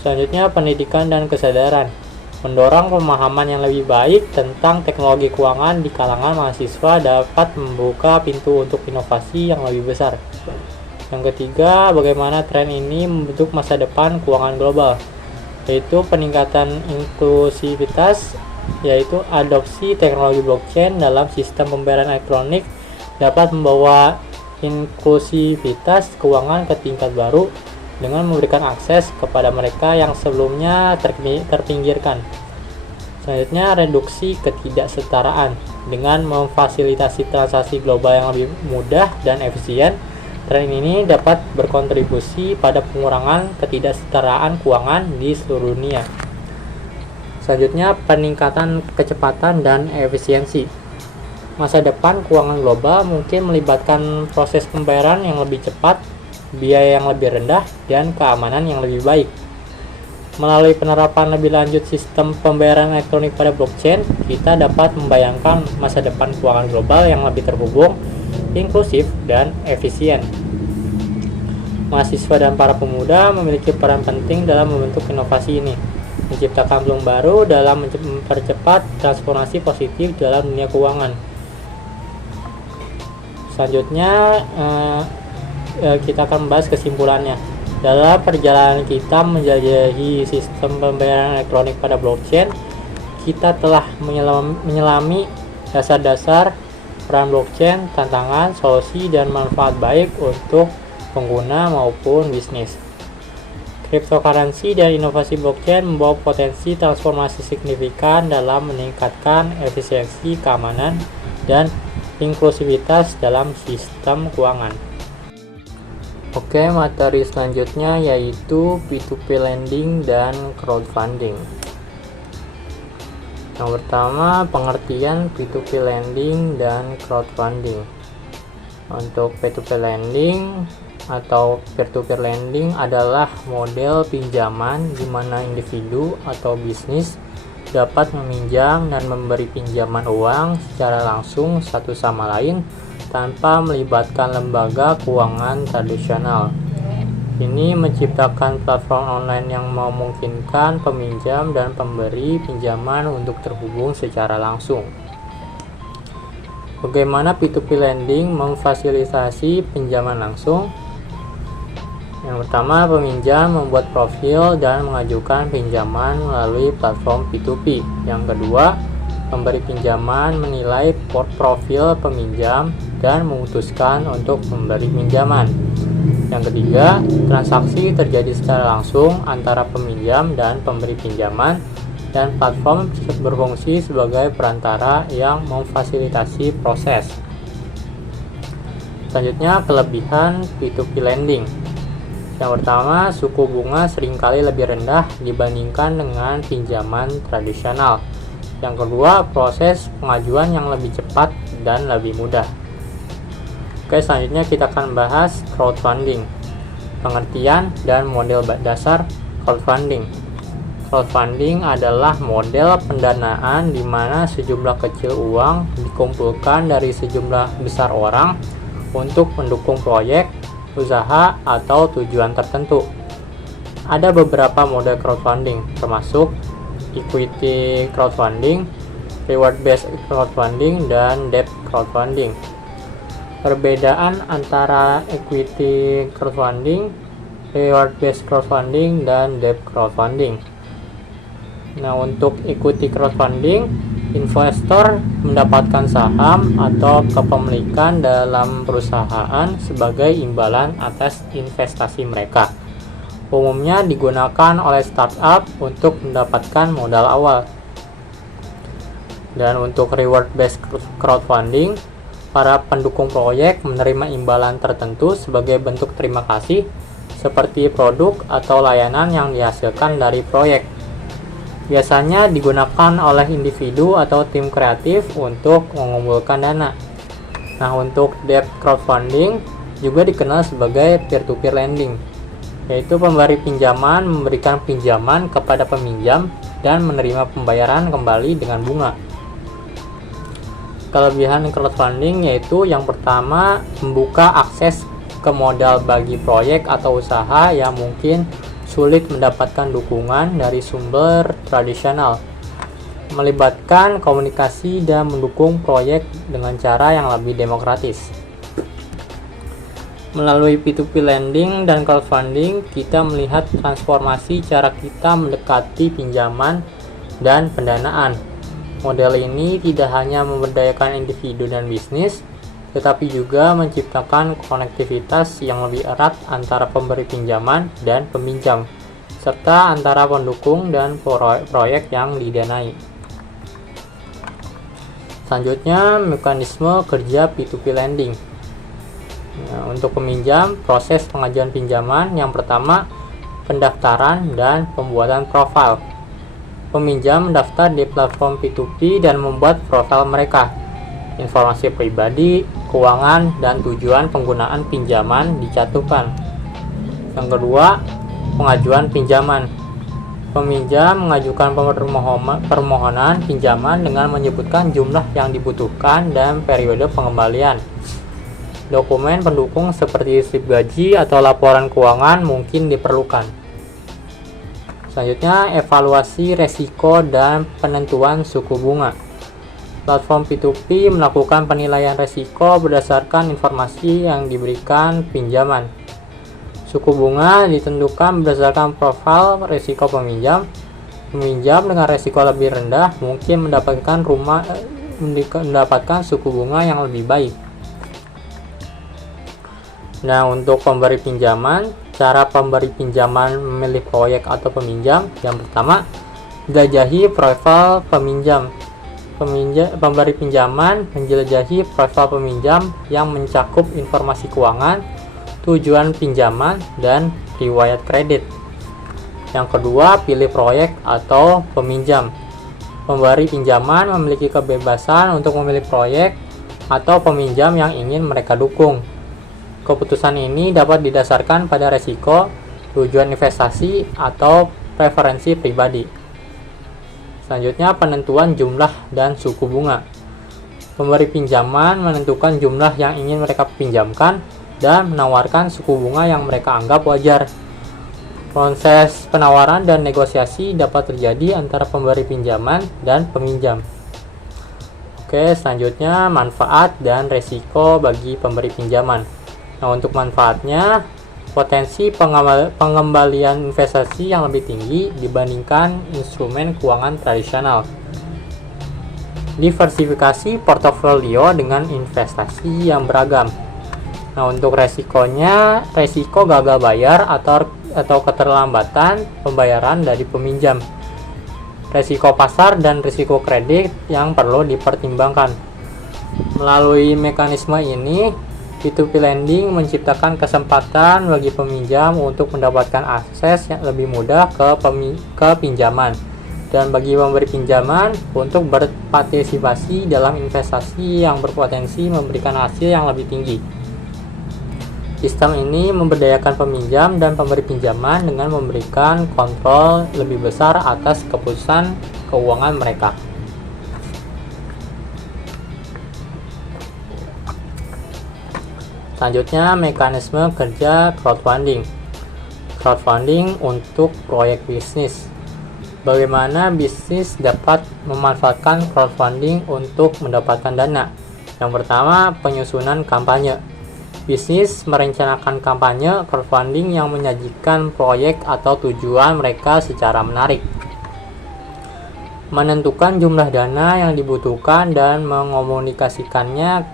Selanjutnya, pendidikan dan kesadaran. Mendorong pemahaman yang lebih baik tentang teknologi keuangan di kalangan mahasiswa dapat membuka pintu untuk inovasi yang lebih besar. Yang ketiga, bagaimana tren ini membentuk masa depan keuangan global, yaitu peningkatan inklusivitas, yaitu adopsi teknologi blockchain dalam sistem pembayaran elektronik dapat membawa inklusivitas keuangan ke tingkat baru dengan memberikan akses kepada mereka yang sebelumnya terpinggirkan. Selanjutnya, reduksi ketidaksetaraan. Dengan memfasilitasi transaksi global yang lebih mudah dan efisien, tren ini dapat berkontribusi pada pengurangan ketidaksetaraan keuangan di seluruh dunia. Selanjutnya, peningkatan kecepatan dan efisiensi. Masa depan keuangan global mungkin melibatkan proses pembayaran yang lebih cepat, biaya yang lebih rendah, dan keamanan yang lebih baik. Melalui penerapan lebih lanjut sistem pembayaran elektronik pada blockchain, kita dapat membayangkan masa depan keuangan global yang lebih terhubung, inklusif, dan efisien. Mahasiswa dan para pemuda memiliki peran penting dalam membentuk inovasi ini, menciptakan peluang baru dalam mempercepat transformasi positif dalam dunia keuangan. Selanjutnya, kita akan membahas kesimpulannya. Dalam perjalanan kita menjelajahi sistem pembayaran elektronik pada blockchain, kita telah menyelami dasar-dasar peran blockchain, tantangan, solusi, dan manfaat baik untuk pengguna maupun bisnis. Cryptocurrency dan inovasi blockchain membawa potensi transformasi signifikan dalam meningkatkan efisiensi, keamanan, dan inklusivitas dalam sistem keuangan. Oke, materi selanjutnya yaitu P2P lending dan crowdfunding. Yang pertama, pengertian P2P lending dan crowdfunding. Untuk P2P lending atau peer-to-peer lending adalah model pinjaman di mana individu atau bisnis dapat meminjam dan memberi pinjaman uang secara langsung satu sama lain tanpa melibatkan lembaga keuangan tradisional. Ini menciptakan platform online yang memungkinkan peminjam dan pemberi pinjaman untuk terhubung secara langsung. Bagaimana P2P lending memfasilitasi pinjaman langsung? Yang pertama, peminjam membuat profil dan mengajukan pinjaman melalui platform P2P. Yang kedua, pemberi pinjaman menilai profil peminjam dan memutuskan untuk memberi pinjaman. Yang ketiga, transaksi terjadi secara langsung antara peminjam dan pemberi pinjaman, dan platform berfungsi sebagai perantara yang memfasilitasi proses. Selanjutnya, kelebihan P2P lending. Yang pertama, suku bunga seringkali lebih rendah dibandingkan dengan pinjaman tradisional. Yang kedua, proses pengajuan yang lebih cepat dan lebih mudah. Oke, selanjutnya kita akan bahas crowdfunding. Pengertian dan model dasar crowdfunding. Crowdfunding adalah model pendanaan di mana sejumlah kecil uang dikumpulkan dari sejumlah besar orang untuk mendukung proyek, usaha, atau tujuan tertentu. Ada beberapa model crowdfunding, termasuk equity crowdfunding, reward-based crowdfunding, dan debt crowdfunding. Perbedaan antara equity crowdfunding, reward-based crowdfunding, dan debt crowdfunding. Nah, untuk equity crowdfunding, investor mendapatkan saham atau kepemilikan dalam perusahaan sebagai imbalan atas investasi mereka. Umumnya digunakan oleh startup untuk mendapatkan modal awal. Dan untuk reward-based crowdfunding, para pendukung proyek menerima imbalan tertentu sebagai bentuk terima kasih, seperti produk atau layanan yang dihasilkan dari proyek. Biasanya digunakan oleh individu atau tim kreatif untuk mengumpulkan dana. Nah, untuk debt crowdfunding juga dikenal sebagai peer-to-peer lending, yaitu pemberi pinjaman memberikan pinjaman kepada peminjam dan menerima pembayaran kembali dengan bunga. Kelebihan crowdfunding yaitu yang pertama, membuka akses ke modal bagi proyek atau usaha yang mungkin sulit mendapatkan dukungan dari sumber tradisional, melibatkan komunikasi dan mendukung proyek dengan cara yang lebih demokratis. Melalui P2P lending dan crowdfunding, kita melihat transformasi cara kita mendekati pinjaman dan pendanaan. Model ini tidak hanya memberdayakan individu dan bisnis, tetapi juga menciptakan konektivitas yang lebih erat antara pemberi pinjaman dan peminjam, serta antara pendukung dan proyek yang didanai. Selanjutnya, mekanisme kerja P2P lending. Untuk peminjam, proses pengajuan pinjaman yang pertama, pendaftaran dan pembuatan profil. Peminjam mendaftar di platform P2P dan membuat profil mereka. Informasi pribadi, keuangan, dan tujuan penggunaan pinjaman dicantumkan. Yang kedua, pengajuan pinjaman. Peminjam mengajukan permohonan pinjaman dengan menyebutkan jumlah yang dibutuhkan dan periode pengembalian. Dokumen pendukung seperti slip gaji atau laporan keuangan mungkin diperlukan. Selanjutnya, evaluasi resiko dan penentuan suku bunga. Platform P2P melakukan penilaian resiko berdasarkan informasi yang diberikan pinjaman. Suku bunga ditentukan berdasarkan profil resiko peminjam. Peminjam dengan resiko lebih rendah mungkin mendapatkan suku bunga yang lebih baik. Nah, untuk pemberi pinjaman, cara pemberi pinjaman memilih proyek atau peminjam. Yang pertama, jelajahi profil peminjam. Pemberi pinjaman menjelajahi profil peminjam yang mencakup informasi keuangan, tujuan pinjaman, dan riwayat kredit. Yang kedua, pilih proyek atau peminjam. Pemberi pinjaman memiliki kebebasan untuk memilih proyek atau peminjam yang ingin mereka dukung. Keputusan ini dapat didasarkan pada resiko, tujuan investasi, atau preferensi pribadi. Selanjutnya, penentuan jumlah dan suku bunga. Pemberi pinjaman menentukan jumlah yang ingin mereka pinjamkan dan menawarkan suku bunga yang mereka anggap wajar. Proses penawaran dan negosiasi dapat terjadi antara pemberi pinjaman dan peminjam. Oke, selanjutnya manfaat dan resiko bagi pemberi pinjaman. Nah, untuk manfaatnya, potensi pengembalian investasi yang lebih tinggi dibandingkan instrumen keuangan tradisional. Diversifikasi portofolio dengan investasi yang beragam. Nah, untuk resikonya, resiko gagal bayar atau keterlambatan pembayaran dari peminjam. Resiko pasar dan risiko kredit yang perlu dipertimbangkan. Melalui mekanisme ini, P2P lending menciptakan kesempatan bagi peminjam untuk mendapatkan akses yang lebih mudah ke pinjaman, dan bagi pemberi pinjaman untuk berpartisipasi dalam investasi yang berpotensi memberikan hasil yang lebih tinggi. Sistem ini memberdayakan peminjam dan pemberi pinjaman dengan memberikan kontrol lebih besar atas keputusan keuangan mereka. Selanjutnya, mekanisme kerja crowdfunding. Crowdfunding untuk proyek bisnis. Bagaimana bisnis dapat memanfaatkan crowdfunding untuk mendapatkan dana? Yang pertama, penyusunan kampanye. Bisnis merencanakan kampanye crowdfunding yang menyajikan proyek atau tujuan mereka secara menarik. Menentukan jumlah dana yang dibutuhkan dan mengomunikasikannya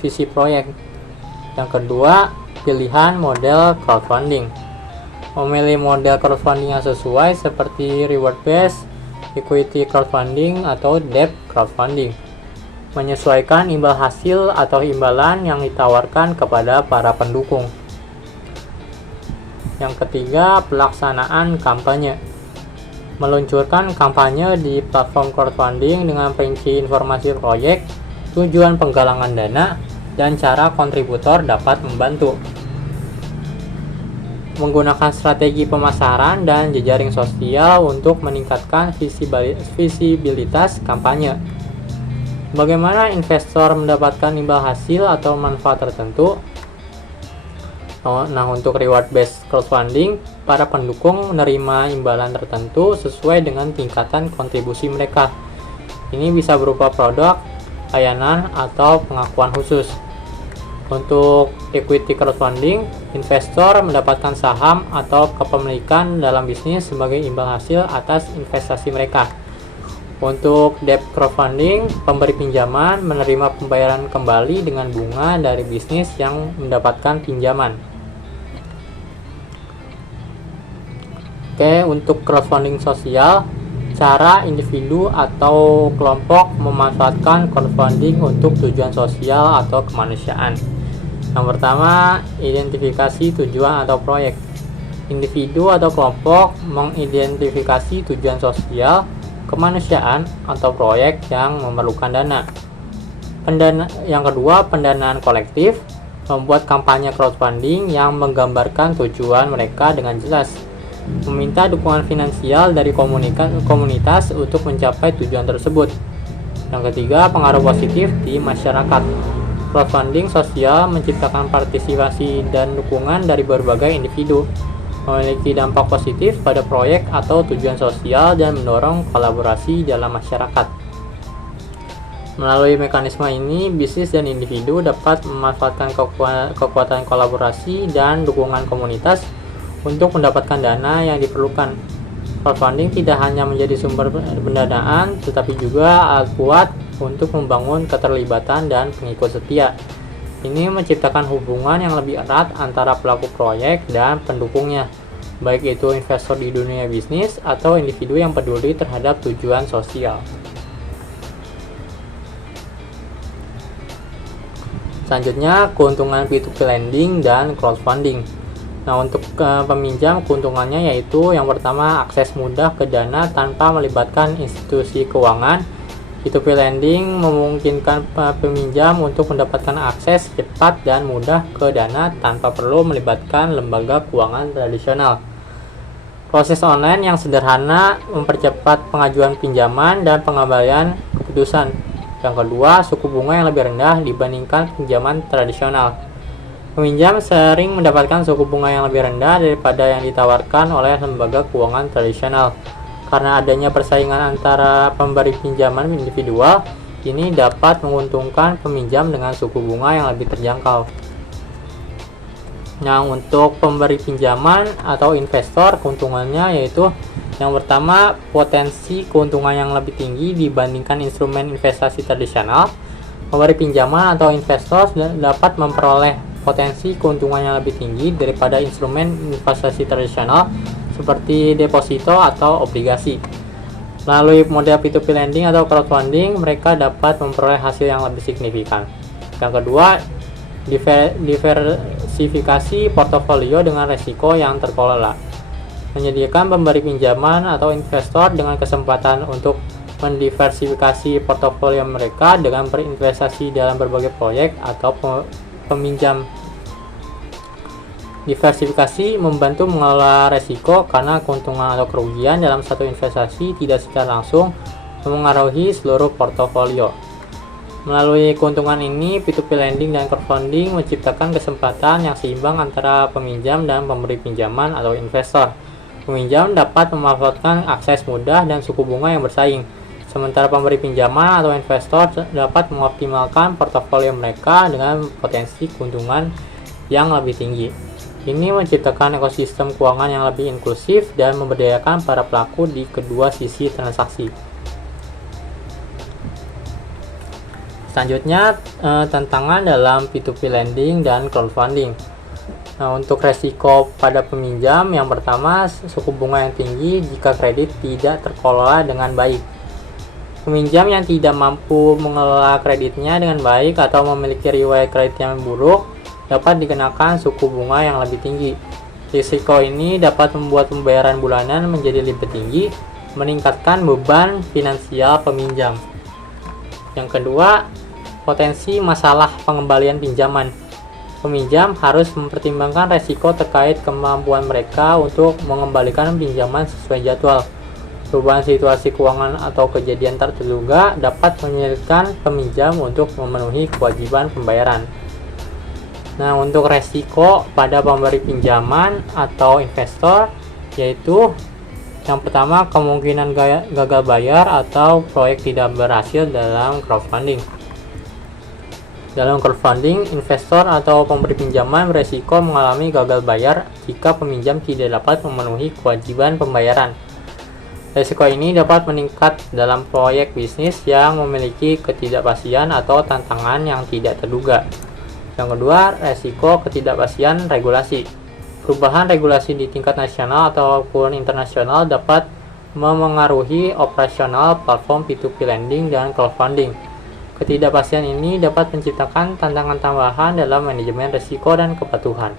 visi proyek. Yang kedua, pilihan model crowdfunding. Memilih model crowdfunding yang sesuai seperti reward based, equity crowdfunding, atau debt crowdfunding. Menyesuaikan imbal hasil atau imbalan yang ditawarkan kepada para pendukung. Yang ketiga, pelaksanaan kampanye. Meluncurkan kampanye di platform crowdfunding dengan perinci informasi proyek, tujuan penggalangan dana, dan cara kontributor dapat membantu. Menggunakan strategi pemasaran dan jejaring sosial untuk meningkatkan visibilitas kampanye. Bagaimana investor mendapatkan imbal hasil atau manfaat tertentu? Nah, untuk reward based crowdfunding, para pendukung menerima imbalan tertentu sesuai dengan tingkatan kontribusi mereka. Ini bisa berupa produk, layanan, atau pengakuan khusus. Untuk equity crowdfunding, investor mendapatkan saham atau kepemilikan dalam bisnis sebagai imbal hasil atas investasi mereka. Untuk debt crowdfunding, pemberi pinjaman menerima pembayaran kembali dengan bunga dari bisnis yang mendapatkan pinjaman. Oke, untuk crowdfunding sosial, cara individu atau kelompok memanfaatkan crowdfunding untuk tujuan sosial atau kemanusiaan. Yang pertama, identifikasi tujuan atau proyek. Individu atau kelompok mengidentifikasi tujuan sosial, kemanusiaan, atau proyek yang memerlukan dana. Yang kedua, pendanaan kolektif, membuat kampanye crowdfunding yang menggambarkan tujuan mereka dengan jelas. Meminta dukungan finansial dari komunitas untuk mencapai tujuan tersebut. Yang ketiga, pengaruh positif di masyarakat. Crowdfunding sosial menciptakan partisipasi dan dukungan dari berbagai individu, memiliki dampak positif pada proyek atau tujuan sosial, dan mendorong kolaborasi dalam masyarakat. Melalui mekanisme ini, bisnis dan individu dapat memanfaatkan kekuatan kolaborasi dan dukungan komunitas untuk mendapatkan dana yang diperlukan. Crowdfunding tidak hanya menjadi sumber pendanaan, tetapi juga alat kuat untuk membangun keterlibatan dan pengikut setia. Ini menciptakan hubungan yang lebih erat antara pelaku proyek dan pendukungnya, baik itu investor di dunia bisnis atau individu yang peduli terhadap tujuan sosial. Selanjutnya, keuntungan P2P lending dan crowdfunding. Nah, untuk peminjam, keuntungannya yaitu yang pertama, akses mudah ke dana tanpa melibatkan institusi keuangan. P2P lending memungkinkan peminjam untuk mendapatkan akses cepat dan mudah ke dana tanpa perlu melibatkan lembaga keuangan tradisional. Proses online yang sederhana mempercepat pengajuan pinjaman dan pengembalian keputusan. Yang kedua, suku bunga yang lebih rendah dibandingkan pinjaman tradisional. Peminjam sering mendapatkan suku bunga yang lebih rendah daripada yang ditawarkan oleh lembaga keuangan tradisional. Karena adanya persaingan antara pemberi pinjaman individual, ini dapat menguntungkan peminjam dengan suku bunga yang lebih terjangkau. Nah, untuk pemberi pinjaman atau investor, keuntungannya yaitu yang pertama, potensi keuntungan yang lebih tinggi dibandingkan instrumen investasi tradisional. Pemberi pinjaman atau investor dapat memperoleh potensi keuntungan yang lebih tinggi daripada instrumen investasi tradisional seperti deposito atau obligasi. Melalui model P2P lending atau crowdfunding, mereka dapat memperoleh hasil yang lebih signifikan. Yang kedua, diversifikasi portofolio dengan resiko yang terkelola. Menyediakan pemberi pinjaman atau investor dengan kesempatan untuk mendiversifikasi portofolio mereka dengan berinvestasi dalam berbagai proyek atau peminjam. Diversifikasi membantu mengelola resiko karena keuntungan atau kerugian dalam satu investasi tidak secara langsung memengaruhi seluruh portofolio. Melalui keuntungan ini, P2P lending dan crowdfunding menciptakan kesempatan yang seimbang antara peminjam dan pemberi pinjaman atau investor. Peminjam dapat memanfaatkan akses mudah dan suku bunga yang bersaing, sementara pemberi pinjaman atau investor dapat mengoptimalkan portofolio mereka dengan potensi keuntungan yang lebih tinggi. Ini menciptakan ekosistem keuangan yang lebih inklusif dan memberdayakan para pelaku di kedua sisi transaksi. Selanjutnya, tantangan dalam P2P lending dan crowdfunding. Nah, untuk resiko pada peminjam, yang pertama, suku bunga yang tinggi jika kredit tidak terkelola dengan baik. Peminjam yang tidak mampu mengelola kreditnya dengan baik atau memiliki riwayat kredit yang buruk dapat dikenakan suku bunga yang lebih tinggi. Risiko ini dapat membuat pembayaran bulanan menjadi lebih tinggi, meningkatkan beban finansial peminjam. Yang kedua, potensi masalah pengembalian pinjaman. Peminjam harus mempertimbangkan risiko terkait kemampuan mereka untuk mengembalikan pinjaman sesuai jadwal. Perubahan situasi keuangan atau kejadian tak terduga dapat menyulitkan peminjam untuk memenuhi kewajiban pembayaran. Nah, untuk resiko pada pemberi pinjaman atau investor yaitu yang pertama, kemungkinan gagal bayar atau proyek tidak berhasil dalam crowdfunding. Dalam crowdfunding, investor atau pemberi pinjaman beresiko mengalami gagal bayar jika peminjam tidak dapat memenuhi kewajiban pembayaran. Risiko ini dapat meningkat dalam proyek bisnis yang memiliki ketidakpastian atau tantangan yang tidak terduga. Yang kedua, risiko ketidakpastian regulasi. Perubahan regulasi di tingkat nasional ataupun internasional dapat memengaruhi operasional platform P2P lending dan crowdfunding. Ketidakpastian ini dapat menciptakan tantangan tambahan dalam manajemen risiko dan kepatuhan.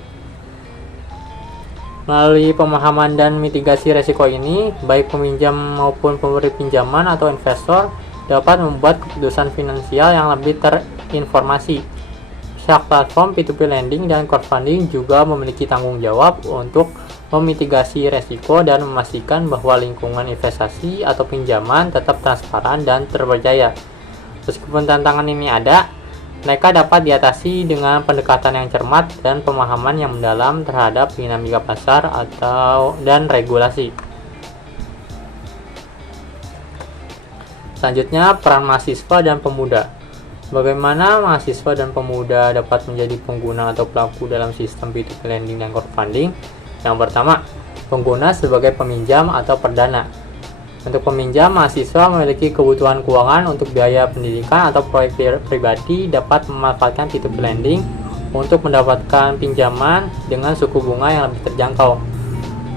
Melalui pemahaman dan mitigasi risiko ini, baik peminjam maupun pemberi pinjaman atau investor dapat membuat keputusan finansial yang lebih terinformasi. Pihak platform P2P lending dan crowdfunding juga memiliki tanggung jawab untuk memitigasi risiko dan memastikan bahwa lingkungan investasi atau pinjaman tetap transparan dan terpercaya. Meskipun tantangan ini ada, mereka dapat diatasi dengan pendekatan yang cermat dan pemahaman yang mendalam terhadap dinamika pasar dan regulasi. Selanjutnya, peran mahasiswa dan pemuda. Bagaimana mahasiswa dan pemuda dapat menjadi pengguna atau pelaku dalam sistem P2P lending dan crowdfunding? Yang pertama, pengguna sebagai peminjam atau perdana. Untuk peminjam, mahasiswa memiliki kebutuhan keuangan untuk biaya pendidikan atau proyek pribadi dapat memanfaatkan P2P lending untuk mendapatkan pinjaman dengan suku bunga yang lebih terjangkau.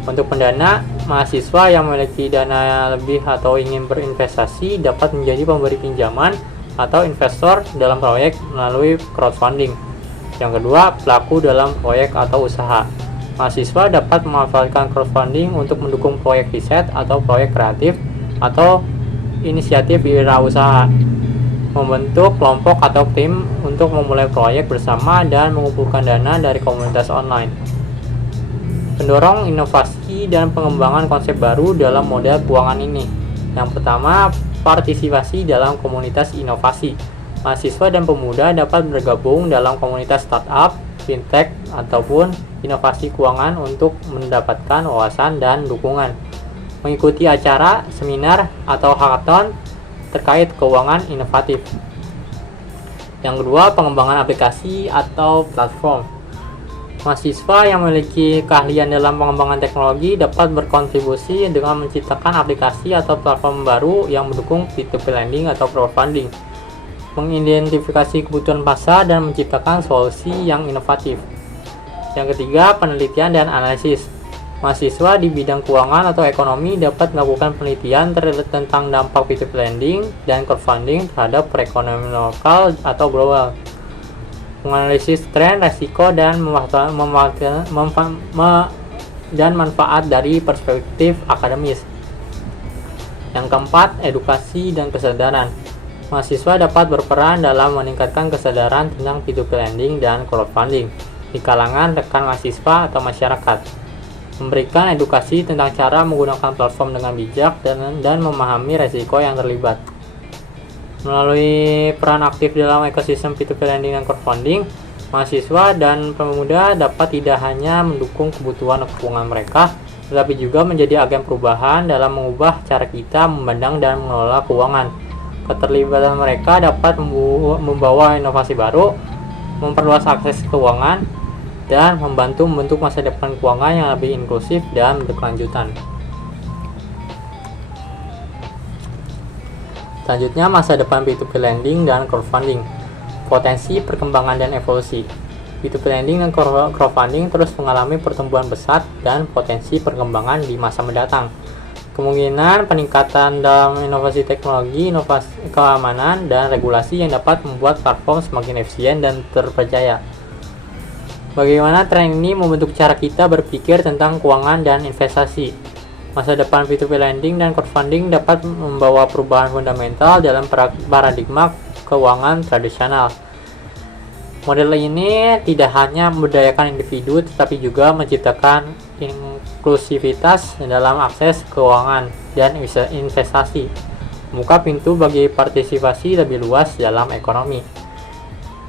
Untuk pendana, mahasiswa yang memiliki dana lebih atau ingin berinvestasi dapat menjadi pemberi pinjaman atau investor dalam proyek melalui crowdfunding. Yang kedua, pelaku dalam proyek atau usaha. Mahasiswa dapat memanfaatkan crowdfunding untuk mendukung proyek riset atau proyek kreatif atau inisiatif wirausaha, membentuk kelompok atau tim untuk memulai proyek bersama dan mengumpulkan dana dari komunitas online. Pendorong inovasi dan pengembangan konsep baru dalam model keuangan ini. Yang pertama, partisipasi dalam komunitas inovasi. Mahasiswa dan pemuda dapat bergabung dalam komunitas startup, fintech, ataupun inovasi keuangan untuk mendapatkan wawasan dan dukungan. Mengikuti acara, seminar, atau hackathon terkait keuangan inovatif. Yang kedua, pengembangan aplikasi atau platform. Mahasiswa yang memiliki keahlian dalam pengembangan teknologi dapat berkontribusi dengan menciptakan aplikasi atau platform baru yang mendukung P2P lending atau crowdfunding, mengidentifikasi kebutuhan pasar dan menciptakan solusi yang inovatif. Yang ketiga, penelitian dan analisis. Mahasiswa di bidang keuangan atau ekonomi dapat melakukan penelitian tentang dampak P2P lending dan crowdfunding terhadap perekonomian lokal atau global, menganalisis tren, resiko, dan manfaat dari perspektif akademis. Yang keempat, edukasi dan kesadaran. Mahasiswa dapat berperan dalam meningkatkan kesadaran tentang P2P lending dan crowdfunding di kalangan rekan mahasiswa atau masyarakat, memberikan edukasi tentang cara menggunakan platform dengan bijak dan memahami resiko yang terlibat. Melalui peran aktif dalam ekosistem P2P lending dan crowdfunding, mahasiswa dan pemuda dapat tidak hanya mendukung kebutuhan keuangan mereka, tetapi juga menjadi agen perubahan dalam mengubah cara kita memandang dan mengelola keuangan. Keterlibatan mereka dapat membawa inovasi baru, memperluas akses keuangan, dan membantu membentuk masa depan keuangan yang lebih inklusif dan berkelanjutan. Selanjutnya, masa depan P2P lending dan crowdfunding. Potensi perkembangan dan evolusi. P2P lending dan crowdfunding terus mengalami pertumbuhan pesat dan potensi perkembangan di masa mendatang. Kemungkinan peningkatan dalam inovasi teknologi, inovasi keamanan, dan regulasi yang dapat membuat platform semakin efisien dan terpercaya. Bagaimana tren ini membentuk cara kita berpikir tentang keuangan dan investasi? Masa depan P2P lending dan crowdfunding dapat membawa perubahan fundamental dalam paradigma keuangan tradisional. Model ini tidak hanya memberdayakan individu, tetapi juga menciptakan inklusivitas dalam akses keuangan dan investasi, membuka pintu bagi partisipasi lebih luas dalam ekonomi.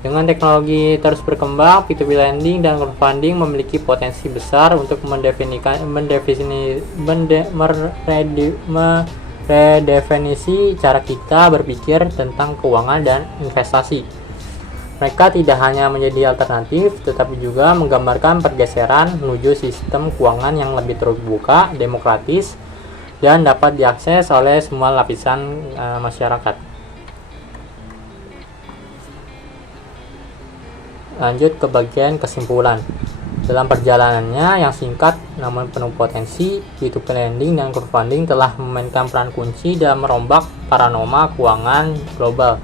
Dengan teknologi terus berkembang, P2P lending dan crowdfunding memiliki potensi besar untuk meredefinisi cara kita berpikir tentang keuangan dan investasi. Mereka tidak hanya menjadi alternatif, tetapi juga menggambarkan pergeseran menuju sistem keuangan yang lebih terbuka, demokratis, dan dapat diakses oleh semua lapisan masyarakat. Lanjut ke bagian kesimpulan. Dalam perjalanannya yang singkat namun penuh potensi, P2P lending dan crowdfunding telah memainkan peran kunci dalam merombak paradigma keuangan global.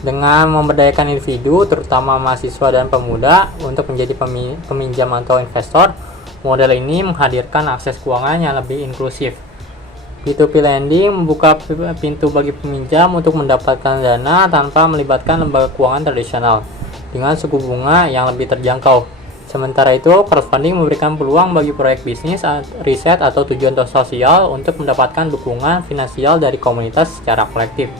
Dengan memberdayakan individu, terutama mahasiswa dan pemuda, untuk menjadi peminjam atau investor, model ini menghadirkan akses keuangan yang lebih inklusif. P2P lending membuka pintu bagi peminjam untuk mendapatkan dana tanpa melibatkan lembaga keuangan tradisional, dengan suku bunga yang lebih terjangkau. Sementara itu, crowdfunding memberikan peluang bagi proyek bisnis, riset, atau tujuan sosial untuk mendapatkan dukungan finansial dari komunitas secara kolektif.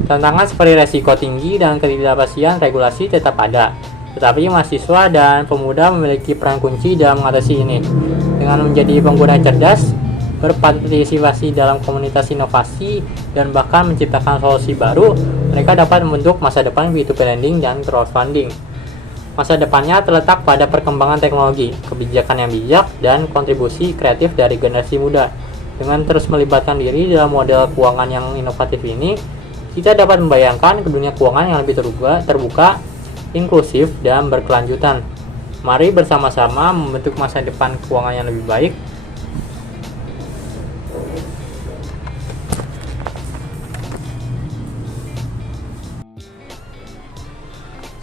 Tantangan seperti resiko tinggi dan ketidakpastian regulasi tetap ada, tetapi mahasiswa dan pemuda memiliki peran kunci dalam mengatasi ini. Dengan menjadi pengguna cerdas, berpartisipasi dalam komunitas inovasi, dan bahkan menciptakan solusi baru, mereka dapat membentuk masa depan P2P lending dan crowdfunding. Masa depannya terletak pada perkembangan teknologi, kebijakan yang bijak, dan kontribusi kreatif dari generasi muda. Dengan terus melibatkan diri dalam model keuangan yang inovatif ini, kita dapat membayangkan ke dunia keuangan yang lebih terbuka, inklusif, dan berkelanjutan. Mari bersama-sama membentuk masa depan keuangan yang lebih baik.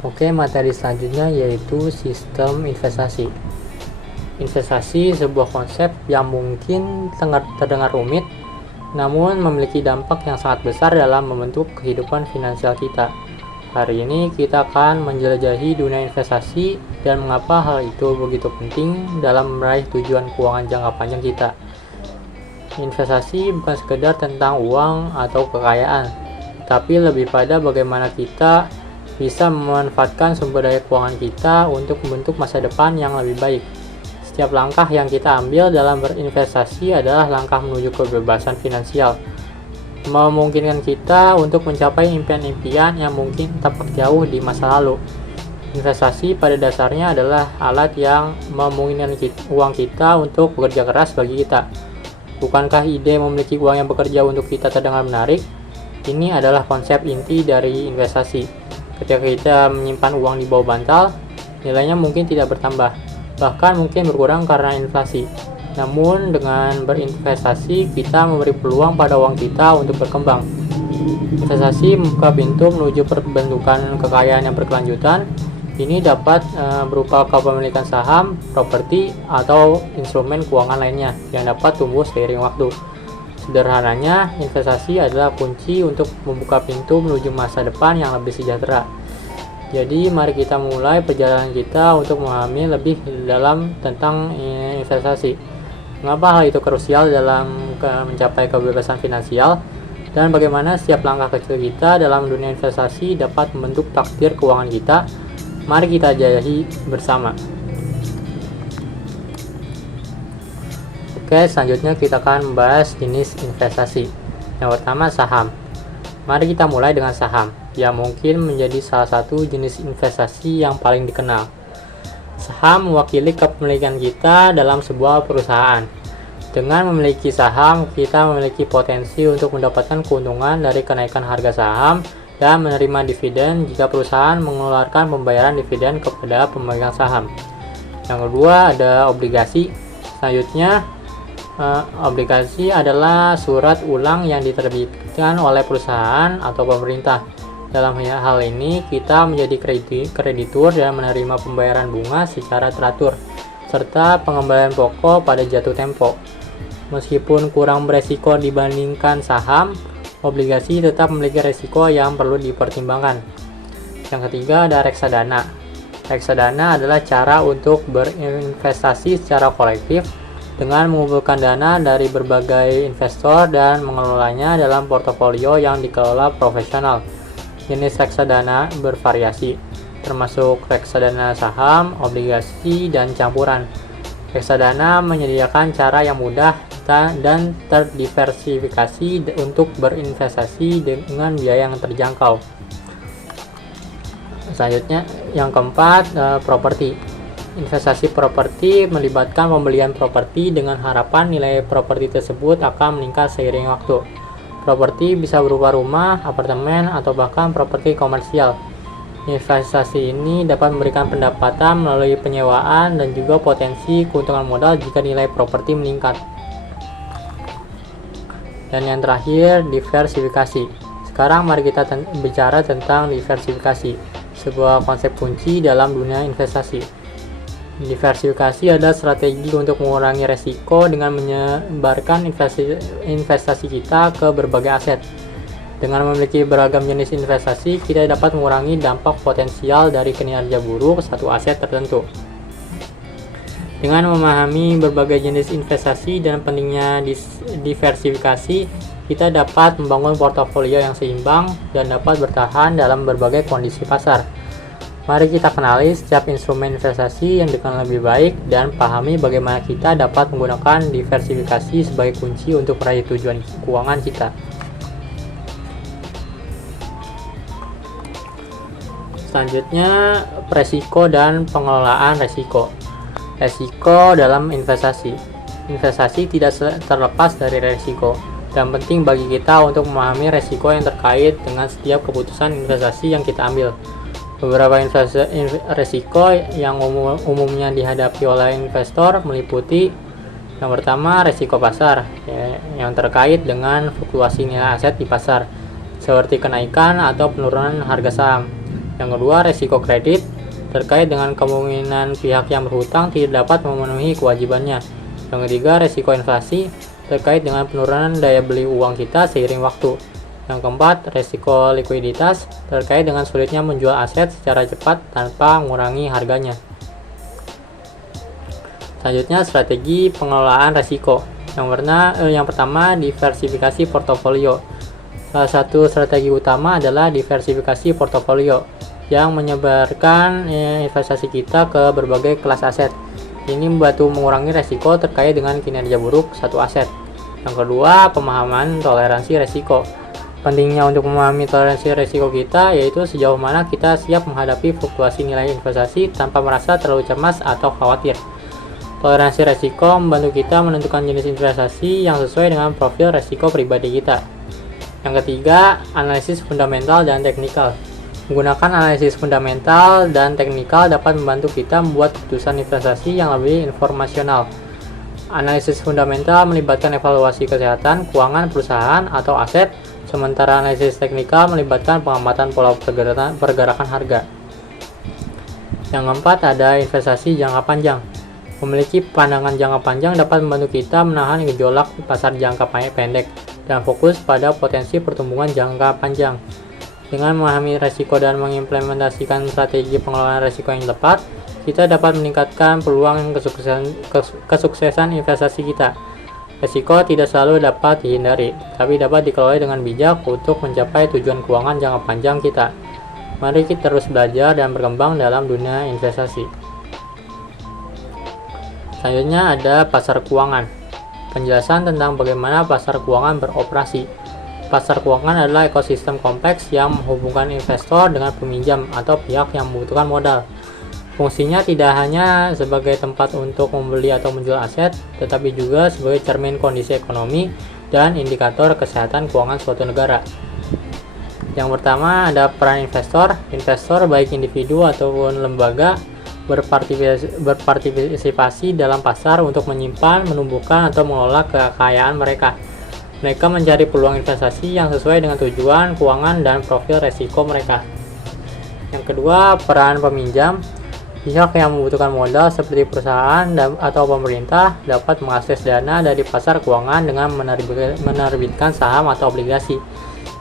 Oke, materi selanjutnya yaitu sistem investasi. Investasi sebuah konsep yang mungkin terdengar rumit, namun memiliki dampak yang sangat besar dalam membentuk kehidupan finansial kita. Hari ini kita akan menjelajahi dunia investasi dan mengapa hal itu begitu penting dalam meraih tujuan keuangan jangka panjang kita. Investasi bukan sekedar tentang uang atau kekayaan, tapi lebih pada bagaimana kita bisa memanfaatkan sumber daya keuangan kita untuk membentuk masa depan yang lebih baik. Setiap langkah yang kita ambil dalam berinvestasi adalah langkah menuju kebebasan finansial, memungkinkan kita untuk mencapai impian-impian yang mungkin tampak jauh di masa lalu. Investasi pada dasarnya adalah alat yang memungkinkan uang kita untuk bekerja keras bagi kita. Bukankah ide memiliki uang yang bekerja untuk kita terdengar menarik? Ini adalah konsep inti dari investasi. Ketika kita menyimpan uang di bawah bantal, nilainya mungkin tidak bertambah, bahkan mungkin berkurang karena inflasi. Namun dengan berinvestasi, kita memberi peluang pada uang kita untuk berkembang. Investasi membuka pintu menuju pembentukan kekayaan yang berkelanjutan. Ini dapat berupa kepemilikan saham, properti, atau instrumen keuangan lainnya yang dapat tumbuh seiring waktu. Sederhananya, investasi adalah kunci untuk membuka pintu menuju masa depan yang lebih sejahtera. Jadi, mari kita mulai perjalanan kita untuk memahami lebih dalam tentang investasi. Mengapa hal itu krusial dalam mencapai kebebasan finansial, dan bagaimana setiap langkah kecil kita dalam dunia investasi dapat membentuk takdir keuangan kita. Mari kita jelajahi bersama. Oke, selanjutnya kita akan membahas jenis investasi. Yang pertama, saham. Mari kita mulai dengan saham, yang mungkin menjadi salah satu jenis investasi yang paling dikenal. Saham mewakili kepemilikan kita dalam sebuah perusahaan. Dengan memiliki saham, kita memiliki potensi untuk mendapatkan keuntungan dari kenaikan harga saham dan menerima dividen jika perusahaan mengeluarkan pembayaran dividen kepada pemegang saham. Yang kedua, ada obligasi. Selanjutnya, obligasi adalah surat ulang yang diterbitkan oleh perusahaan atau pemerintah. Dalam hal ini, kita menjadi kreditur dan menerima pembayaran bunga secara teratur, serta pengembalian pokok pada jatuh tempo. Meskipun kurang beresiko dibandingkan saham, obligasi tetap memiliki resiko yang perlu dipertimbangkan. Yang ketiga, ada reksadana. Reksadana adalah cara untuk berinvestasi secara kolektif dengan mengumpulkan dana dari berbagai investor dan mengelolanya dalam portofolio yang dikelola profesional. Jenis reksadana bervariasi, termasuk reksadana saham, obligasi, dan campuran. Reksadana menyediakan cara yang mudah dan terdiversifikasi untuk berinvestasi dengan biaya yang terjangkau. Selanjutnya, yang keempat, properti. Investasi properti melibatkan pembelian properti dengan harapan nilai properti tersebut akan meningkat seiring waktu. Properti bisa berupa rumah, apartemen, atau bahkan properti komersial. Investasi ini dapat memberikan pendapatan melalui penyewaan dan juga potensi keuntungan modal jika nilai properti meningkat. Dan yang terakhir, diversifikasi. Sekarang mari kita bicara tentang diversifikasi, sebuah konsep kunci dalam dunia investasi. Diversifikasi adalah strategi untuk mengurangi resiko dengan menyebarkan investasi kita ke berbagai aset. Dengan memiliki beragam jenis investasi, kita dapat mengurangi dampak potensial dari kinerja buruk satu aset tertentu. Dengan memahami berbagai jenis investasi dan pentingnya diversifikasi, kita dapat membangun portofolio yang seimbang dan dapat bertahan dalam berbagai kondisi pasar. Mari kita kenali setiap instrumen investasi yang dengan lebih baik dan pahami bagaimana kita dapat menggunakan diversifikasi sebagai kunci untuk meraih tujuan keuangan kita. Selanjutnya, resiko dan pengelolaan resiko. Resiko dalam investasi. Investasi tidak terlepas dari resiko, dan penting bagi kita untuk memahami resiko yang terkait dengan setiap keputusan investasi yang kita ambil. Beberapa resiko yang umumnya dihadapi oleh investor meliputi: yang pertama, resiko pasar, yang terkait dengan fluktuasi nilai aset di pasar, seperti kenaikan atau penurunan harga saham. Yang kedua, resiko kredit, terkait dengan kemungkinan pihak yang berhutang tidak dapat memenuhi kewajibannya. Yang ketiga, resiko inflasi, terkait dengan penurunan daya beli uang kita seiring waktu. Yang keempat, resiko likuiditas, terkait dengan sulitnya menjual aset secara cepat tanpa mengurangi harganya. Selanjutnya, strategi pengelolaan resiko. Yang pertama, diversifikasi portofolio. Salah satu strategi utama adalah diversifikasi portofolio yang menyebarkan investasi kita ke berbagai kelas aset. Ini membantu mengurangi resiko terkait dengan kinerja buruk satu aset. Yang kedua, pemahaman toleransi resiko. Pentingnya untuk memahami toleransi resiko kita, yaitu sejauh mana kita siap menghadapi fluktuasi nilai investasi tanpa merasa terlalu cemas atau khawatir. Toleransi resiko membantu kita menentukan jenis investasi yang sesuai dengan profil resiko pribadi kita. Yang ketiga, analisis fundamental dan teknikal. Menggunakan analisis fundamental dan teknikal dapat membantu kita membuat keputusan investasi yang lebih informasional. Analisis fundamental melibatkan evaluasi kesehatan keuangan perusahaan atau aset, sementara analisis teknikal melibatkan pengamatan pola pergerakan harga. Yang keempat, ada investasi jangka panjang. Memiliki pandangan jangka panjang dapat membantu kita menahan gejolak pasar jangka pendek dan fokus pada potensi pertumbuhan jangka panjang. Dengan memahami resiko dan mengimplementasikan strategi pengelolaan resiko yang tepat, kita dapat meningkatkan peluang kesuksesan investasi kita. Resiko tidak selalu dapat dihindari, tapi dapat dikelola dengan bijak untuk mencapai tujuan keuangan jangka panjang kita. Mari kita terus belajar dan berkembang dalam dunia investasi. Selanjutnya ada pasar keuangan. Penjelasan tentang bagaimana pasar keuangan beroperasi. Pasar keuangan adalah ekosistem kompleks yang menghubungkan investor dengan peminjam atau pihak yang membutuhkan modal. Fungsinya tidak hanya sebagai tempat untuk membeli atau menjual aset, tetapi juga sebagai cermin kondisi ekonomi dan indikator kesehatan keuangan suatu negara. Yang pertama ada peran investor. Investor baik individu ataupun lembaga berpartisipasi dalam pasar untuk menyimpan, menumbuhkan, atau mengelola kekayaan mereka. Mereka mencari peluang investasi yang sesuai dengan tujuan keuangan dan profil resiko mereka. Yang kedua, peran peminjam. Pihak yang membutuhkan modal seperti perusahaan atau pemerintah dapat mengakses dana dari pasar keuangan dengan menerbitkan saham atau obligasi.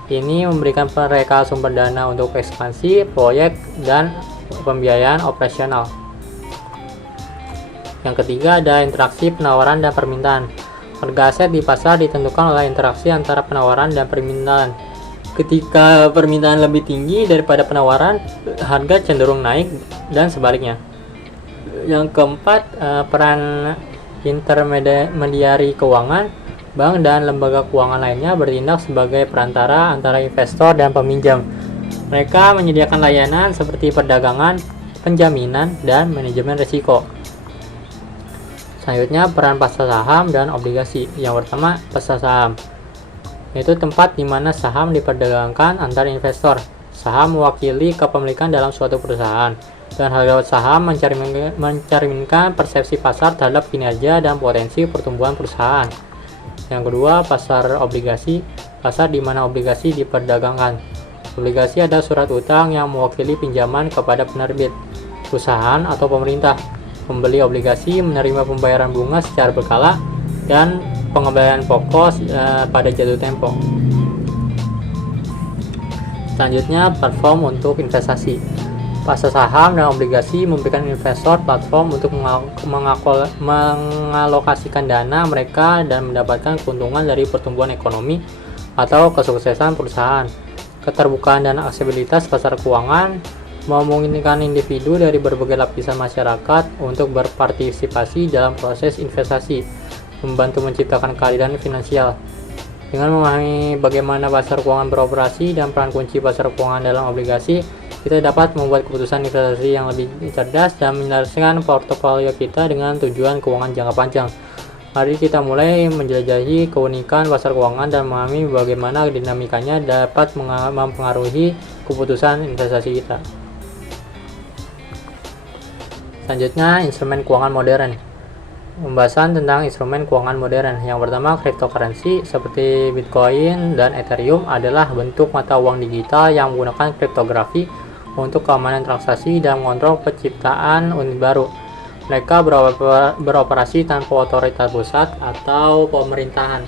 Ini memberikan mereka sumber dana untuk ekspansi, proyek, dan pembiayaan operasional. Yang ketiga ada interaksi penawaran dan permintaan. Harga aset di pasar ditentukan oleh interaksi antara penawaran dan permintaan. Ketika permintaan lebih tinggi daripada penawaran, harga cenderung naik dan sebaliknya. Yang keempat, peran intermediari keuangan. Bank dan lembaga keuangan lainnya bertindak sebagai perantara antara investor dan peminjam. Mereka menyediakan layanan seperti perdagangan, penjaminan, dan manajemen risiko. Selanjutnya, peran pasar saham dan obligasi. Yang pertama, pasar saham, yaitu tempat di mana saham diperdagangkan antar investor. Saham mewakili kepemilikan dalam suatu perusahaan, dan harga saham mencerminkan persepsi pasar terhadap kinerja dan potensi pertumbuhan perusahaan. Yang kedua, pasar obligasi, pasar di mana obligasi diperdagangkan. Obligasi adalah surat utang yang mewakili pinjaman kepada penerbit, perusahaan, atau pemerintah. Pembeli obligasi menerima pembayaran bunga secara berkala dan pengembalian pokok pada jatuh tempo. Selanjutnya, platform untuk investasi. Pasar saham dan obligasi memberikan investor platform untuk mengalokasikan dana mereka dan mendapatkan keuntungan dari pertumbuhan ekonomi atau kesuksesan perusahaan. Keterbukaan dan aksesibilitas pasar keuangan memungkinkan individu dari berbagai lapisan masyarakat untuk berpartisipasi dalam proses investasi, membantu menciptakan keadilan finansial. Dengan memahami bagaimana pasar keuangan beroperasi dan peran kunci pasar keuangan dalam obligasi, kita dapat membuat keputusan investasi yang lebih cerdas dan menyelaraskan portofolio kita dengan tujuan keuangan jangka panjang. Mari kita mulai menjelajahi keunikan pasar keuangan dan memahami bagaimana dinamikanya dapat mempengaruhi keputusan investasi kita. Selanjutnya, instrumen keuangan modern. Pembahasan tentang instrumen keuangan modern. Yang pertama, cryptocurrency seperti Bitcoin dan Ethereum adalah bentuk mata uang digital yang menggunakan kriptografi untuk keamanan transaksi dan mengontrol penciptaan unit baru. Mereka beroperasi tanpa otoritas pusat atau pemerintahan.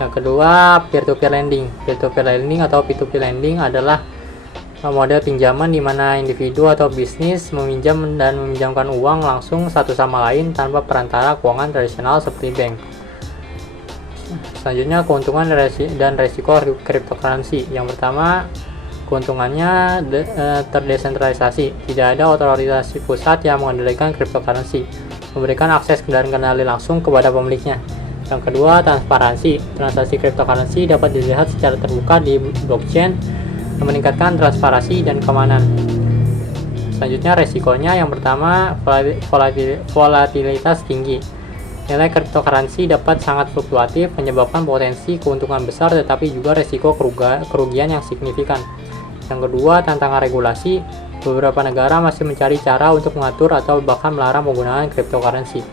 Yang kedua, peer-to-peer lending. Peer-to-peer lending atau P2P lending adalah model pinjaman di mana individu atau bisnis meminjam dan meminjamkan uang langsung satu sama lain tanpa perantara keuangan tradisional seperti bank. Selanjutnya, keuntungan dan resiko cryptocurrency. Yang pertama, keuntungannya terdesentralisasi. Tidak ada otoritas pusat yang mengendalikan cryptocurrency, memberikan akses kendali langsung kepada pemiliknya. Yang kedua, transparansi. Transaksi cryptocurrency dapat dilihat secara terbuka di blockchain, meningkatkan transparansi dan keamanan. Selanjutnya, resikonya. Yang pertama, volatilitas tinggi. Nilai cryptocurrency dapat sangat fluktuatif, menyebabkan potensi keuntungan besar tetapi juga resiko kerugian yang signifikan. Yang kedua, tantangan regulasi. Beberapa negara masih mencari cara untuk mengatur atau bahkan melarang penggunaan cryptocurrency.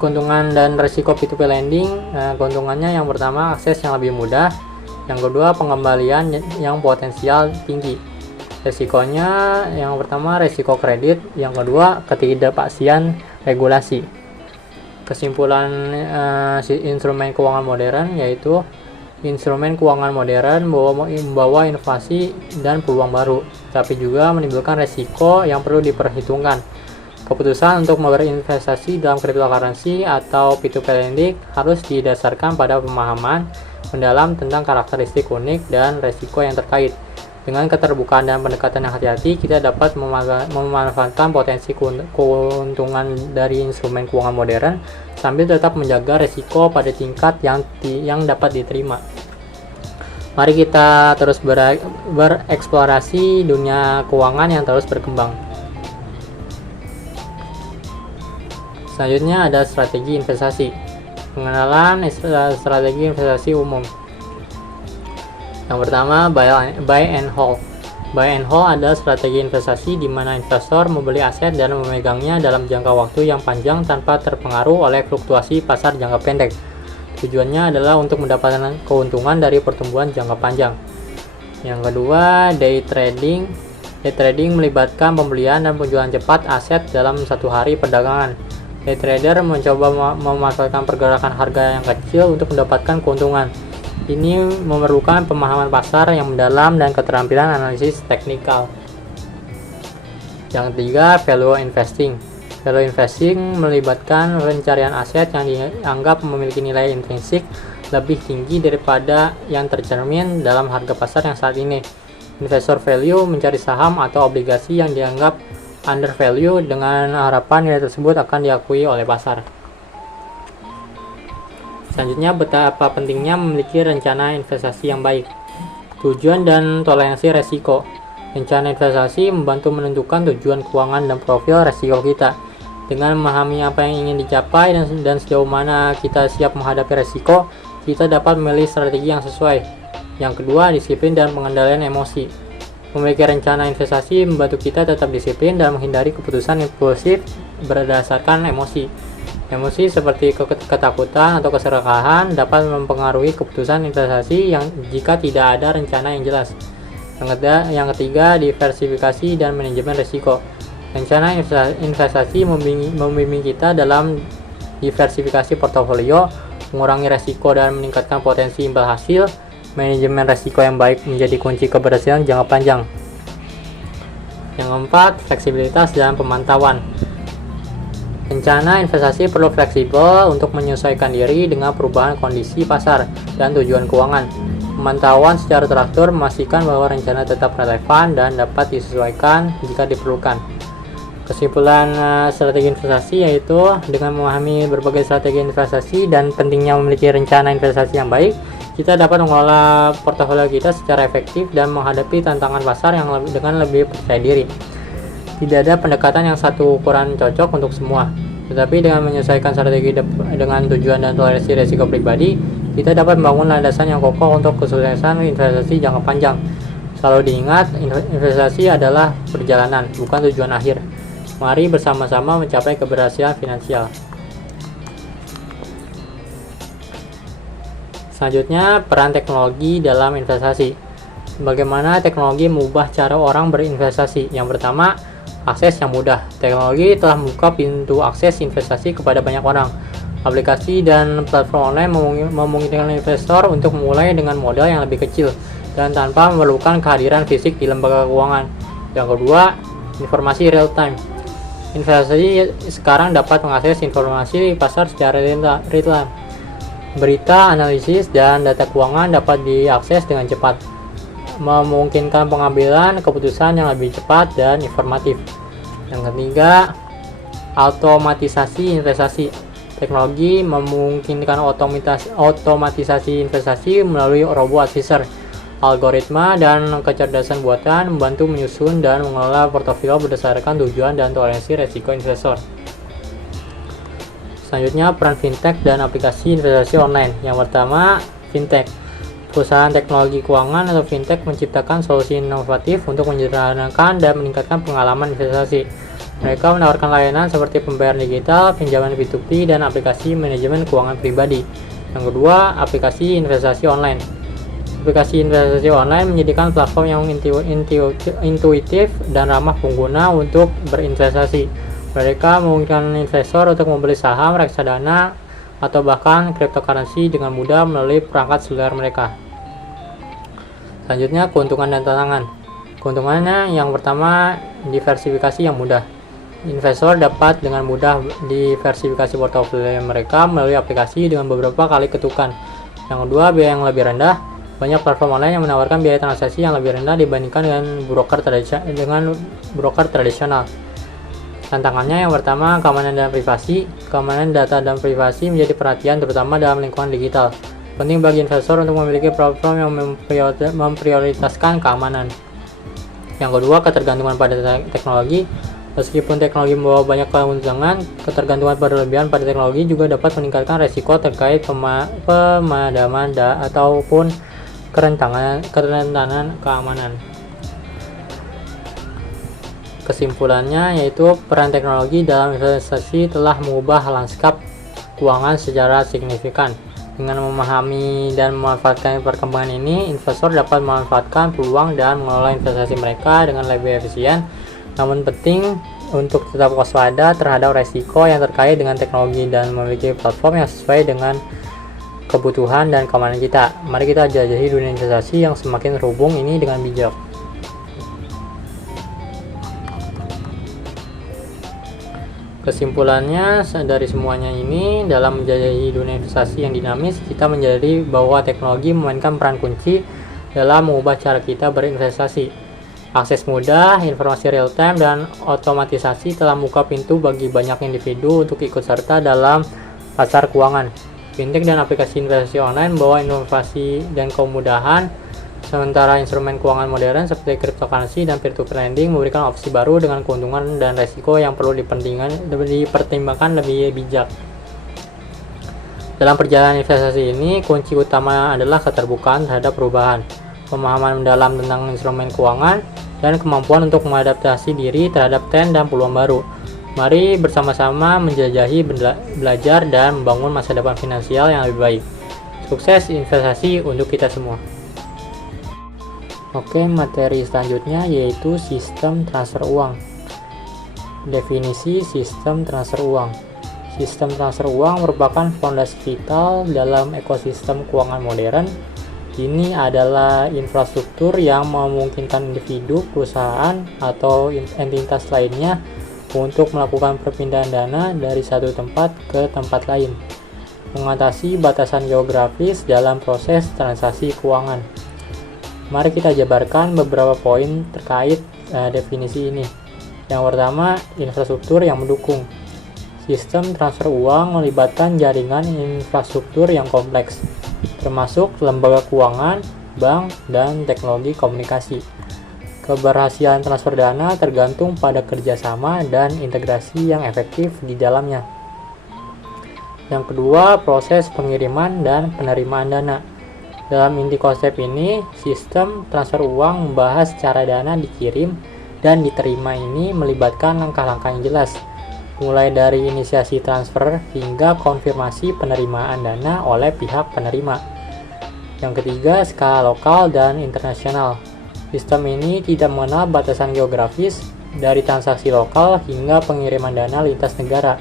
Keuntungan dan risiko P2P lending. Keuntungannya yang pertama, akses yang lebih mudah. Yang kedua, pengembalian yang potensial tinggi. Risikonya yang pertama, risiko kredit. Yang kedua, ketidakpastian regulasi. Kesimpulan instrumen keuangan modern yaitu instrumen keuangan modern membawa inovasi dan peluang baru, tapi juga menimbulkan risiko yang perlu diperhitungkan. Keputusan untuk berinvestasi dalam cryptocurrency atau P2P lending harus didasarkan pada pemahaman mendalam tentang karakteristik unik dan risiko yang terkait. Dengan keterbukaan dan pendekatan yang hati-hati, kita dapat memanfaatkan potensi keuntungan dari instrumen keuangan modern sambil tetap menjaga risiko pada tingkat yang dapat diterima. Mari kita terus bereksplorasi dunia keuangan yang terus berkembang. Selanjutnya ada strategi investasi. Pengenalan strategi investasi umum. Yang pertama, buy and hold. Buy and hold adalah strategi investasi di mana investor membeli aset dan memegangnya dalam jangka waktu yang panjang tanpa terpengaruh oleh fluktuasi pasar jangka pendek. Tujuannya adalah untuk mendapatkan keuntungan dari pertumbuhan jangka panjang. Yang kedua, day trading. Day trading melibatkan pembelian dan penjualan cepat aset dalam satu hari perdagangan. Day trader mencoba memanfaatkan pergerakan harga yang kecil untuk mendapatkan keuntungan. Ini memerlukan pemahaman pasar yang mendalam dan keterampilan analisis teknikal. Yang ketiga, value investing. Value investing melibatkan pencarian aset yang dianggap memiliki nilai intrinsik lebih tinggi daripada yang tercermin dalam harga pasar yang saat ini. Investor value mencari saham atau obligasi yang dianggap undervalue dengan harapan nilai tersebut akan diakui oleh pasar. Selanjutnya, betapa pentingnya memiliki rencana investasi yang baik. Tujuan dan toleransi resiko. Rencana investasi membantu menentukan tujuan keuangan dan profil resiko kita. Dengan memahami apa yang ingin dicapai dan sejauh mana kita siap menghadapi resiko, kita dapat memilih strategi yang sesuai. Yang kedua, disiplin dan pengendalian emosi. Memiliki rencana investasi membantu kita tetap disiplin dan menghindari keputusan impulsif berdasarkan emosi. Emosi seperti ketakutan atau keserakahan dapat mempengaruhi keputusan investasi jika tidak ada rencana yang jelas. Yang ketiga, diversifikasi dan manajemen risiko. Rencana investasi membimbing kita dalam diversifikasi portofolio, mengurangi risiko dan meningkatkan potensi imbal hasil. Manajemen risiko yang baik menjadi kunci keberhasilan jangka panjang. Yang keempat, fleksibilitas dan pemantauan. Rencana investasi perlu fleksibel untuk menyesuaikan diri dengan perubahan kondisi pasar dan tujuan keuangan. Pemantauan secara teratur memastikan bahwa rencana tetap relevan dan dapat disesuaikan jika diperlukan. Kesimpulan strategi investasi yaitu dengan memahami berbagai strategi investasi dan pentingnya memiliki rencana investasi yang baik, kita dapat mengelola portofolio kita secara efektif dan menghadapi tantangan pasar dengan lebih percaya diri. Tidak ada pendekatan yang satu ukuran cocok untuk semua, tetapi dengan menyesuaikan strategi dengan tujuan dan toleransi risiko pribadi, kita dapat membangun landasan yang kokoh untuk kesuksesan investasi jangka panjang. Selalu diingat, investasi adalah perjalanan, bukan tujuan akhir. Mari bersama-sama mencapai keberhasilan finansial. Selanjutnya, peran teknologi dalam investasi. Bagaimana teknologi mengubah cara orang berinvestasi? Yang pertama, akses yang mudah. Teknologi telah membuka pintu akses investasi kepada banyak orang. Aplikasi dan platform online memungkinkan investor untuk memulai dengan modal yang lebih kecil dan tanpa memerlukan kehadiran fisik di lembaga keuangan. Yang kedua, informasi real time. Investasi sekarang dapat mengakses informasi di pasar secara real time. Berita, analisis, dan data keuangan dapat diakses dengan cepat, memungkinkan pengambilan keputusan yang lebih cepat dan informatif. Yang ketiga, otomatisasi investasi. Teknologi memungkinkan otomatisasi investasi melalui robot advisor. Algoritma dan kecerdasan buatan membantu menyusun dan mengelola portofolio berdasarkan tujuan dan toleransi risiko investor. Selanjutnya, peran fintech dan aplikasi investasi online. Yang pertama, fintech. Perusahaan teknologi keuangan atau fintech menciptakan solusi inovatif untuk menyederhanakan dan meningkatkan pengalaman investasi. Mereka menawarkan layanan seperti pembayaran digital, pinjaman P2P, dan aplikasi manajemen keuangan pribadi. Yang kedua, aplikasi investasi online. Aplikasi investasi online menyediakan platform yang intuitif dan ramah pengguna untuk berinvestasi. Mereka memungkinkan investor untuk membeli saham, reksadana, atau bahkan cryptocurrency dengan mudah melalui perangkat seluler mereka. Selanjutnya, keuntungan dan tantangan. Keuntungannya yang pertama, diversifikasi yang mudah. Investor dapat dengan mudah diversifikasi portofolio mereka melalui aplikasi dengan beberapa kali ketukan. Yang kedua, biaya yang lebih rendah. Banyak platform online yang menawarkan biaya transaksi yang lebih rendah dibandingkan dengan broker tradisional. Tantangannya yang pertama, keamanan dan privasi. Keamanan data dan privasi menjadi perhatian terutama dalam lingkungan digital. Penting bagi investor untuk memiliki platform yang memprioritaskan keamanan. Yang kedua, ketergantungan pada teknologi. Meskipun teknologi membawa banyak keuntungan, ketergantungan berlebihan pada teknologi juga dapat meningkatkan risiko terkait pemadaman ataupun kerentanan keamanan. Kesimpulannya yaitu peran teknologi dalam investasi telah mengubah lanskap keuangan secara signifikan. Dengan memahami dan memanfaatkan perkembangan ini, investor dapat memanfaatkan peluang dan mengelola investasi mereka dengan lebih efisien. Namun penting untuk tetap waspada terhadap resiko yang terkait dengan teknologi dan memiliki platform yang sesuai dengan kebutuhan dan keamanan kita. Mari kita jelajahi dunia investasi yang semakin terhubung ini dengan bijak. Kesimpulannya dari semuanya ini, dalam menjadi dunia investasi yang dinamis, kita menjadi bahwa teknologi memainkan peran kunci dalam mengubah cara kita berinvestasi. Akses mudah, informasi real time, dan otomatisasi telah membuka pintu bagi banyak individu untuk ikut serta dalam pasar keuangan. Fintech dan aplikasi investasi online membawa inovasi dan kemudahan, sementara instrumen keuangan modern seperti cryptocurrency dan peer-to-peer lending memberikan opsi baru dengan keuntungan dan resiko yang perlu dipertimbangkan lebih bijak. Dalam perjalanan investasi ini, kunci utama adalah keterbukaan terhadap perubahan, pemahaman mendalam tentang instrumen keuangan, dan kemampuan untuk mengadaptasi diri terhadap tren dan peluang baru. Mari bersama-sama menjelajahi, belajar, dan membangun masa depan finansial yang lebih baik. Sukses investasi untuk kita semua. Oke, materi selanjutnya yaitu sistem transfer uang. Definisi sistem transfer uang. Sistem transfer uang merupakan fondasi vital dalam ekosistem keuangan modern. Ini adalah infrastruktur yang memungkinkan individu, perusahaan, atau entitas lainnya untuk melakukan perpindahan dana dari satu tempat ke tempat lain, mengatasi batasan geografis dalam proses transaksi keuangan. Mari kita jabarkan beberapa poin terkait definisi ini. Yang pertama, infrastruktur yang mendukung. Sistem transfer uang melibatkan jaringan infrastruktur yang kompleks, termasuk lembaga keuangan, bank, dan teknologi komunikasi. Keberhasilan transfer dana tergantung pada kerjasama dan integrasi yang efektif di dalamnya. Yang kedua, proses pengiriman dan penerimaan dana. Dalam inti konsep ini, sistem transfer uang membahas cara dana dikirim dan diterima. Ini melibatkan langkah-langkah yang jelas, mulai dari inisiasi transfer hingga konfirmasi penerimaan dana oleh pihak penerima. Yang ketiga, skala lokal dan internasional. Sistem ini tidak mengenal batasan geografis, dari transaksi lokal hingga pengiriman dana lintas negara.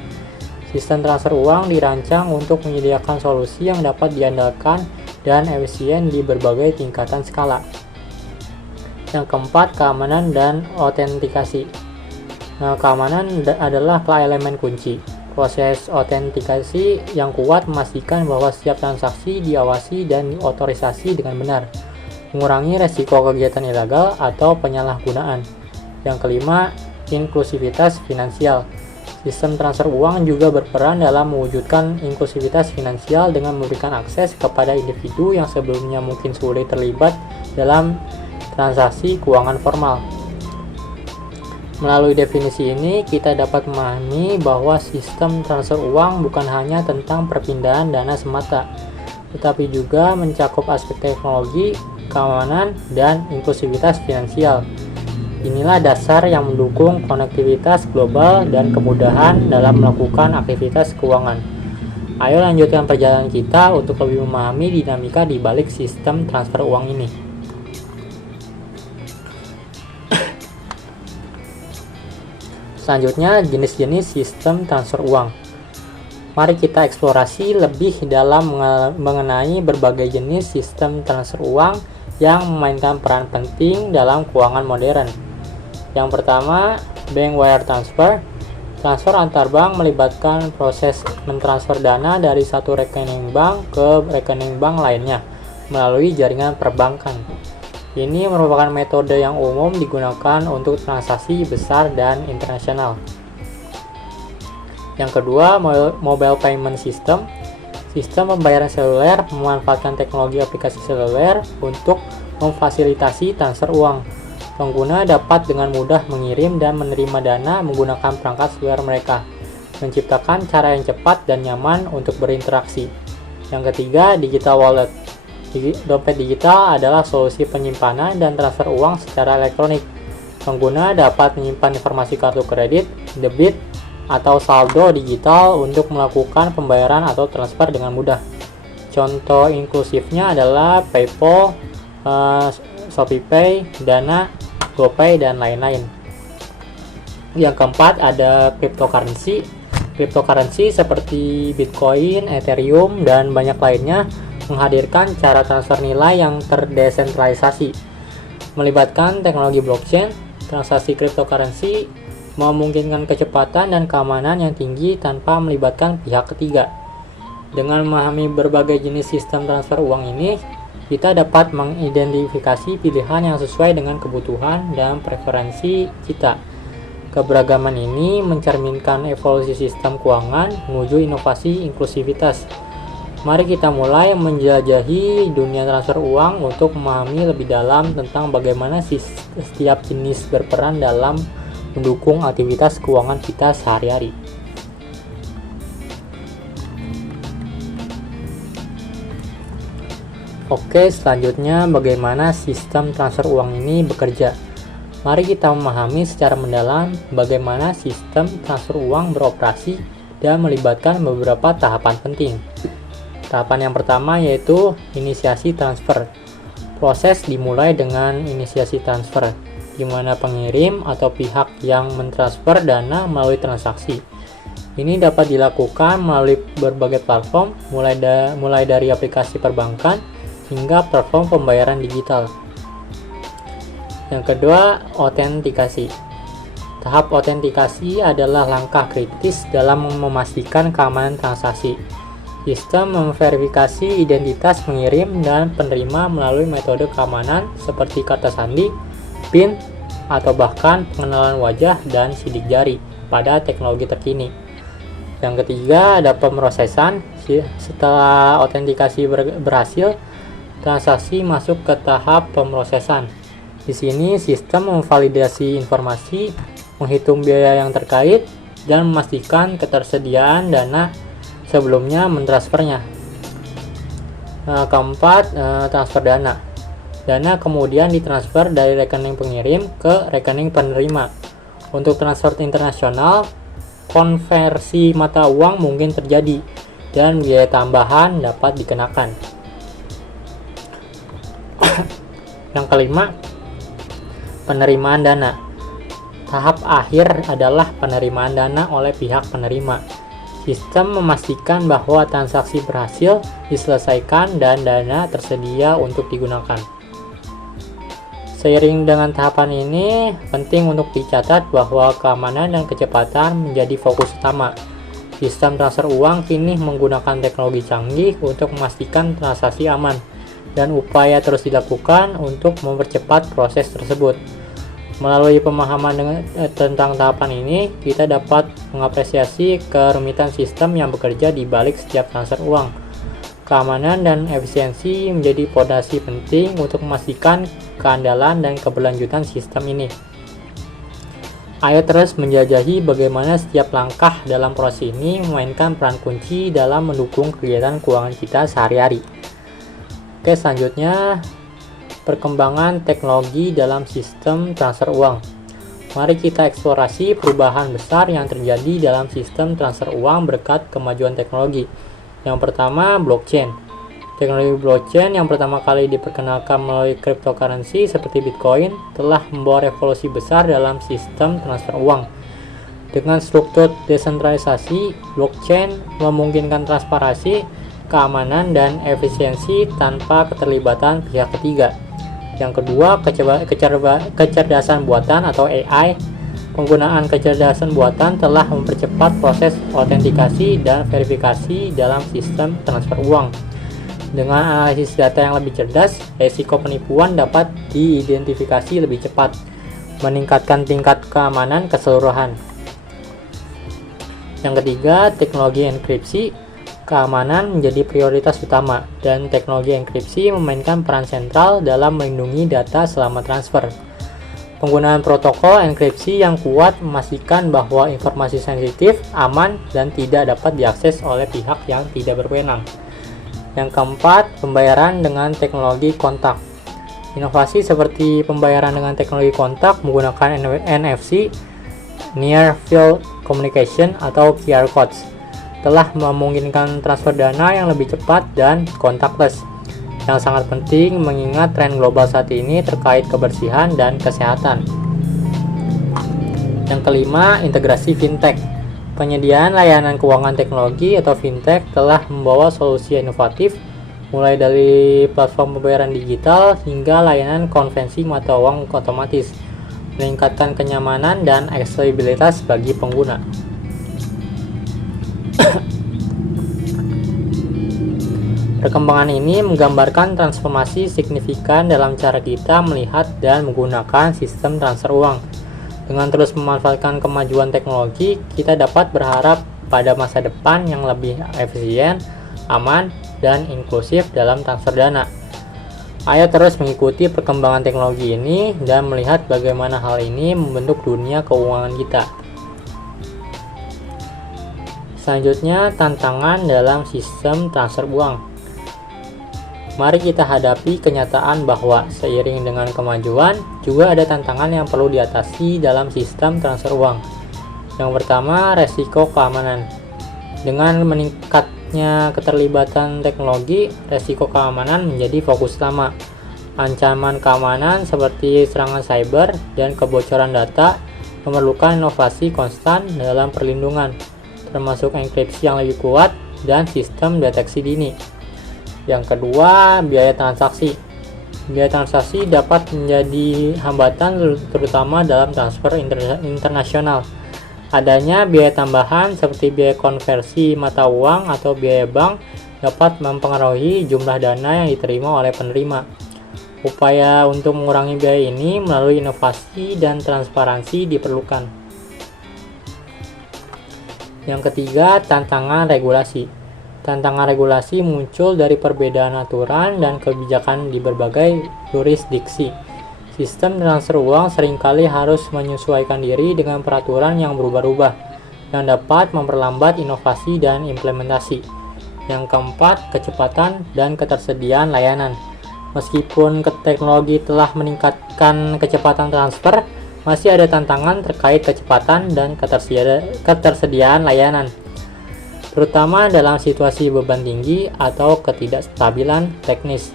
Sistem transfer uang dirancang untuk menyediakan solusi yang dapat diandalkan dan efisien di berbagai tingkatan skala. Yang keempat, keamanan dan autentikasi. Keamanan adalah elemen kunci. Proses autentikasi yang kuat memastikan bahwa setiap transaksi diawasi dan diotorisasi dengan benar, mengurangi resiko kegiatan ilegal atau penyalahgunaan. Yang kelima, inklusivitas finansial. Sistem transfer uang juga berperan dalam mewujudkan inklusivitas finansial dengan memberikan akses kepada individu yang sebelumnya mungkin sulit terlibat dalam transaksi keuangan formal. Melalui definisi ini, kita dapat memahami bahwa sistem transfer uang bukan hanya tentang perpindahan dana semata, tetapi juga mencakup aspek teknologi, keamanan, dan inklusivitas finansial. Inilah dasar yang mendukung konektivitas global dan kemudahan dalam melakukan aktivitas keuangan. Ayo lanjutkan perjalanan kita untuk lebih memahami dinamika di balik sistem transfer uang ini. Selanjutnya, jenis-jenis sistem transfer uang. Mari kita eksplorasi lebih dalam mengenai berbagai jenis sistem transfer uang yang memainkan peran penting dalam keuangan modern. Yang pertama, bank wire transfer. Transfer antar bank melibatkan proses mentransfer dana dari satu rekening bank ke rekening bank lainnya melalui jaringan perbankan. Ini merupakan metode yang umum digunakan untuk transaksi besar dan internasional. Yang kedua, mobile payment system. Sistem pembayaran seluler memanfaatkan teknologi aplikasi seluler untuk memfasilitasi transfer uang. Pengguna dapat dengan mudah mengirim dan menerima dana menggunakan perangkat seluler mereka, menciptakan cara yang cepat dan nyaman untuk berinteraksi. Yang ketiga, digital wallet. Dompet digital adalah solusi penyimpanan dan transfer uang secara elektronik. Pengguna dapat menyimpan informasi kartu kredit, debit, atau saldo digital untuk melakukan pembayaran atau transfer dengan mudah. Contoh inklusifnya adalah PayPal, ShopeePay, Dana, GoPay, dan lain-lain. Yang keempat, ada cryptocurrency. Cryptocurrency seperti Bitcoin, Ethereum, dan banyak lainnya menghadirkan cara transfer nilai yang terdesentralisasi. Melibatkan teknologi blockchain, transaksi cryptocurrency memungkinkan kecepatan dan keamanan yang tinggi tanpa melibatkan pihak ketiga. Dengan memahami berbagai jenis sistem transfer uang ini, kita dapat mengidentifikasi pilihan yang sesuai dengan kebutuhan dan preferensi kita. Keberagaman ini mencerminkan evolusi sistem keuangan menuju inovasi inklusivitas. Mari kita mulai menjelajahi dunia transfer uang untuk memahami lebih dalam tentang bagaimana setiap jenis berperan dalam mendukung aktivitas keuangan kita sehari-hari. Oke, selanjutnya bagaimana sistem transfer uang ini bekerja. Mari kita memahami secara mendalam bagaimana sistem transfer uang beroperasi dan melibatkan beberapa tahapan penting. Tahapan yang pertama yaitu inisiasi transfer. Proses dimulai dengan inisiasi transfer, di mana pengirim atau pihak yang mentransfer dana melalui transaksi. Ini dapat dilakukan melalui berbagai platform, mulai dari aplikasi perbankan hingga platform pembayaran digital. Yang kedua, autentikasi. Tahap autentikasi adalah langkah kritis dalam memastikan keamanan transaksi. Sistem memverifikasi identitas pengirim dan penerima melalui metode keamanan seperti kata sandi, PIN, atau bahkan pengenalan wajah dan sidik jari pada teknologi terkini. Yang ketiga, ada pemrosesan. Setelah autentikasi berhasil, transaksi masuk ke tahap pemrosesan. Di sini sistem memvalidasi informasi, menghitung biaya yang terkait, dan memastikan ketersediaan dana sebelumnya mentransfernya. Keempat, transfer dana. Dana kemudian ditransfer dari rekening pengirim ke rekening penerima. Untuk transfer internasional, konversi mata uang mungkin terjadi dan biaya tambahan dapat dikenakan. Yang kelima, penerimaan dana. Tahap akhir adalah penerimaan dana oleh pihak penerima. Sistem memastikan bahwa transaksi berhasil diselesaikan dan dana tersedia untuk digunakan. Seiring dengan tahapan ini, penting untuk dicatat bahwa keamanan dan kecepatan menjadi fokus utama. Sistem transfer uang kini menggunakan teknologi canggih untuk memastikan transaksi aman, dan upaya terus dilakukan untuk mempercepat proses tersebut. Melalui pemahaman tentang tahapan ini, kita dapat mengapresiasi kerumitan sistem yang bekerja di balik setiap transfer uang. Keamanan dan efisiensi menjadi fondasi penting untuk memastikan keandalan dan keberlanjutan sistem ini. Ayo terus menjelajahi bagaimana setiap langkah dalam proses ini memainkan peran kunci dalam mendukung kegiatan keuangan kita sehari-hari. Oke, selanjutnya perkembangan teknologi dalam sistem transfer uang. Mari kita eksplorasi perubahan besar yang terjadi dalam sistem transfer uang berkat kemajuan teknologi. Yang pertama, blockchain. Teknologi blockchain yang pertama kali diperkenalkan melalui cryptocurrency seperti Bitcoin telah membawa revolusi besar dalam sistem transfer uang. Dengan struktur desentralisasi, blockchain memungkinkan transparansi, keamanan, dan efisiensi tanpa keterlibatan pihak ketiga. Yang kedua, kecerdasan buatan atau AI. Penggunaan kecerdasan buatan telah mempercepat proses autentikasi dan verifikasi dalam sistem transfer uang. Dengan analisis data yang lebih cerdas, risiko penipuan dapat diidentifikasi lebih cepat, meningkatkan tingkat keamanan keseluruhan. Yang ketiga, teknologi enkripsi. Keamanan menjadi prioritas utama, dan teknologi enkripsi memainkan peran sentral dalam melindungi data selama transfer. Penggunaan protokol enkripsi yang kuat memastikan bahwa informasi sensitif, aman, dan tidak dapat diakses oleh pihak yang tidak berwenang. Yang keempat, pembayaran dengan teknologi kontak. Inovasi seperti pembayaran dengan teknologi kontak menggunakan NFC, Near Field Communication atau QR Codes, telah memungkinkan transfer dana yang lebih cepat dan contactless, yang sangat penting mengingat tren global saat ini terkait kebersihan dan kesehatan. Yang kelima, integrasi fintech. Penyediaan layanan keuangan teknologi atau fintech telah membawa solusi inovatif mulai dari platform pembayaran digital hingga layanan konvensi mata uang otomatis. meningkatkan kenyamanan dan aksesibilitas bagi pengguna. Perkembangan ini menggambarkan transformasi signifikan dalam cara kita melihat dan menggunakan sistem transfer uang. Dengan terus memanfaatkan kemajuan teknologi, kita dapat berharap pada masa depan yang lebih efisien, aman, dan inklusif dalam transfer dana. Ayo terus mengikuti perkembangan teknologi ini dan melihat bagaimana hal ini membentuk dunia keuangan kita. Selanjutnya, tantangan dalam sistem transfer uang. Mari kita hadapi kenyataan bahwa seiring dengan kemajuan, juga ada tantangan yang perlu diatasi dalam sistem transfer uang. Yang pertama, resiko keamanan. Dengan meningkatnya keterlibatan teknologi, resiko keamanan menjadi fokus utama. Ancaman keamanan seperti serangan cyber dan kebocoran data memerlukan inovasi konstan dalam perlindungan, termasuk enkripsi yang lebih kuat dan sistem deteksi dini. Yang kedua, biaya transaksi. Biaya transaksi dapat menjadi hambatan terutama dalam transfer internasional. Adanya biaya tambahan seperti biaya konversi mata uang atau biaya bank dapat mempengaruhi jumlah dana yang diterima oleh penerima. Upaya untuk mengurangi biaya ini melalui inovasi dan transparansi diperlukan. Yang ketiga, tantangan regulasi. Tantangan regulasi muncul dari perbedaan aturan dan kebijakan di berbagai jurisdiksi. Sistem transfer uang seringkali harus menyesuaikan diri dengan peraturan yang berubah-ubah, yang dapat memperlambat inovasi dan implementasi. Yang keempat, kecepatan dan ketersediaan layanan. Meskipun teknologi telah meningkatkan kecepatan transfer, masih ada tantangan terkait kecepatan dan ketersediaan layanan, terutama dalam situasi beban tinggi atau ketidakstabilan teknis.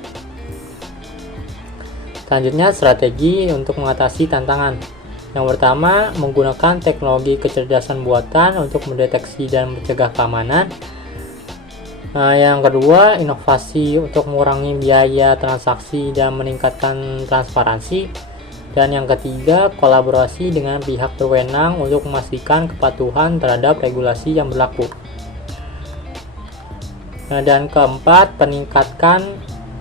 Selanjutnya, strategi untuk mengatasi tantangan. Yang pertama, menggunakan teknologi kecerdasan buatan untuk mendeteksi dan mencegah keamanan. Yang kedua, inovasi untuk mengurangi biaya transaksi dan meningkatkan transparansi. Dan yang ketiga, kolaborasi dengan pihak berwenang untuk memastikan kepatuhan terhadap regulasi yang berlaku. Dan keempat,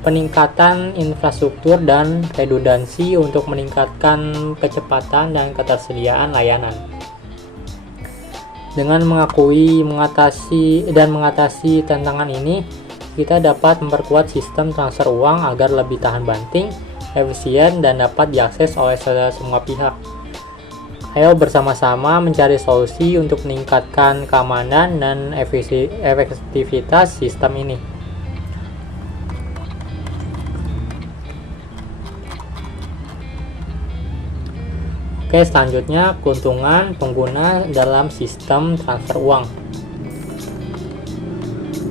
peningkatan infrastruktur dan redundansi untuk meningkatkan kecepatan dan ketersediaan layanan. Dengan mengatasi tantangan ini, kita dapat memperkuat sistem transfer uang agar lebih tahan banting, efisien, dan dapat diakses oleh semua pihak. Ayo bersama-sama mencari solusi untuk meningkatkan keamanan dan efektivitas sistem ini. Oke, selanjutnya keuntungan pengguna dalam sistem transfer uang.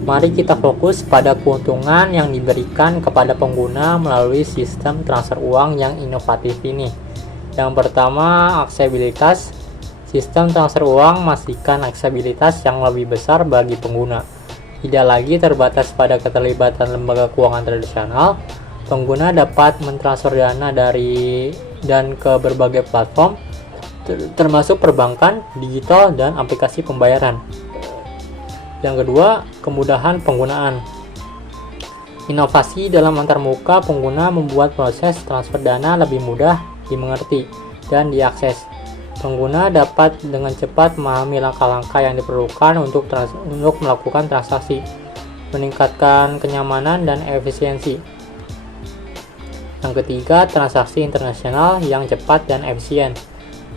Mari kita fokus pada keuntungan yang diberikan kepada pengguna melalui sistem transfer uang yang inovatif ini. Yang pertama, aksesibilitas. Sistem transfer uang memastikan aksesibilitas yang lebih besar bagi pengguna. Tidak lagi terbatas pada keterlibatan lembaga keuangan tradisional, pengguna dapat mentransfer dana dari dan ke berbagai platform, termasuk perbankan, digital, dan aplikasi pembayaran. Yang kedua, kemudahan penggunaan. Inovasi dalam antarmuka pengguna membuat proses transfer dana lebih mudah dimengerti dan diakses. Pengguna dapat dengan cepat memahami langkah-langkah yang diperlukan untuk melakukan transaksi, meningkatkan kenyamanan dan efisiensi. Yang ketiga, transaksi internasional yang cepat dan efisien.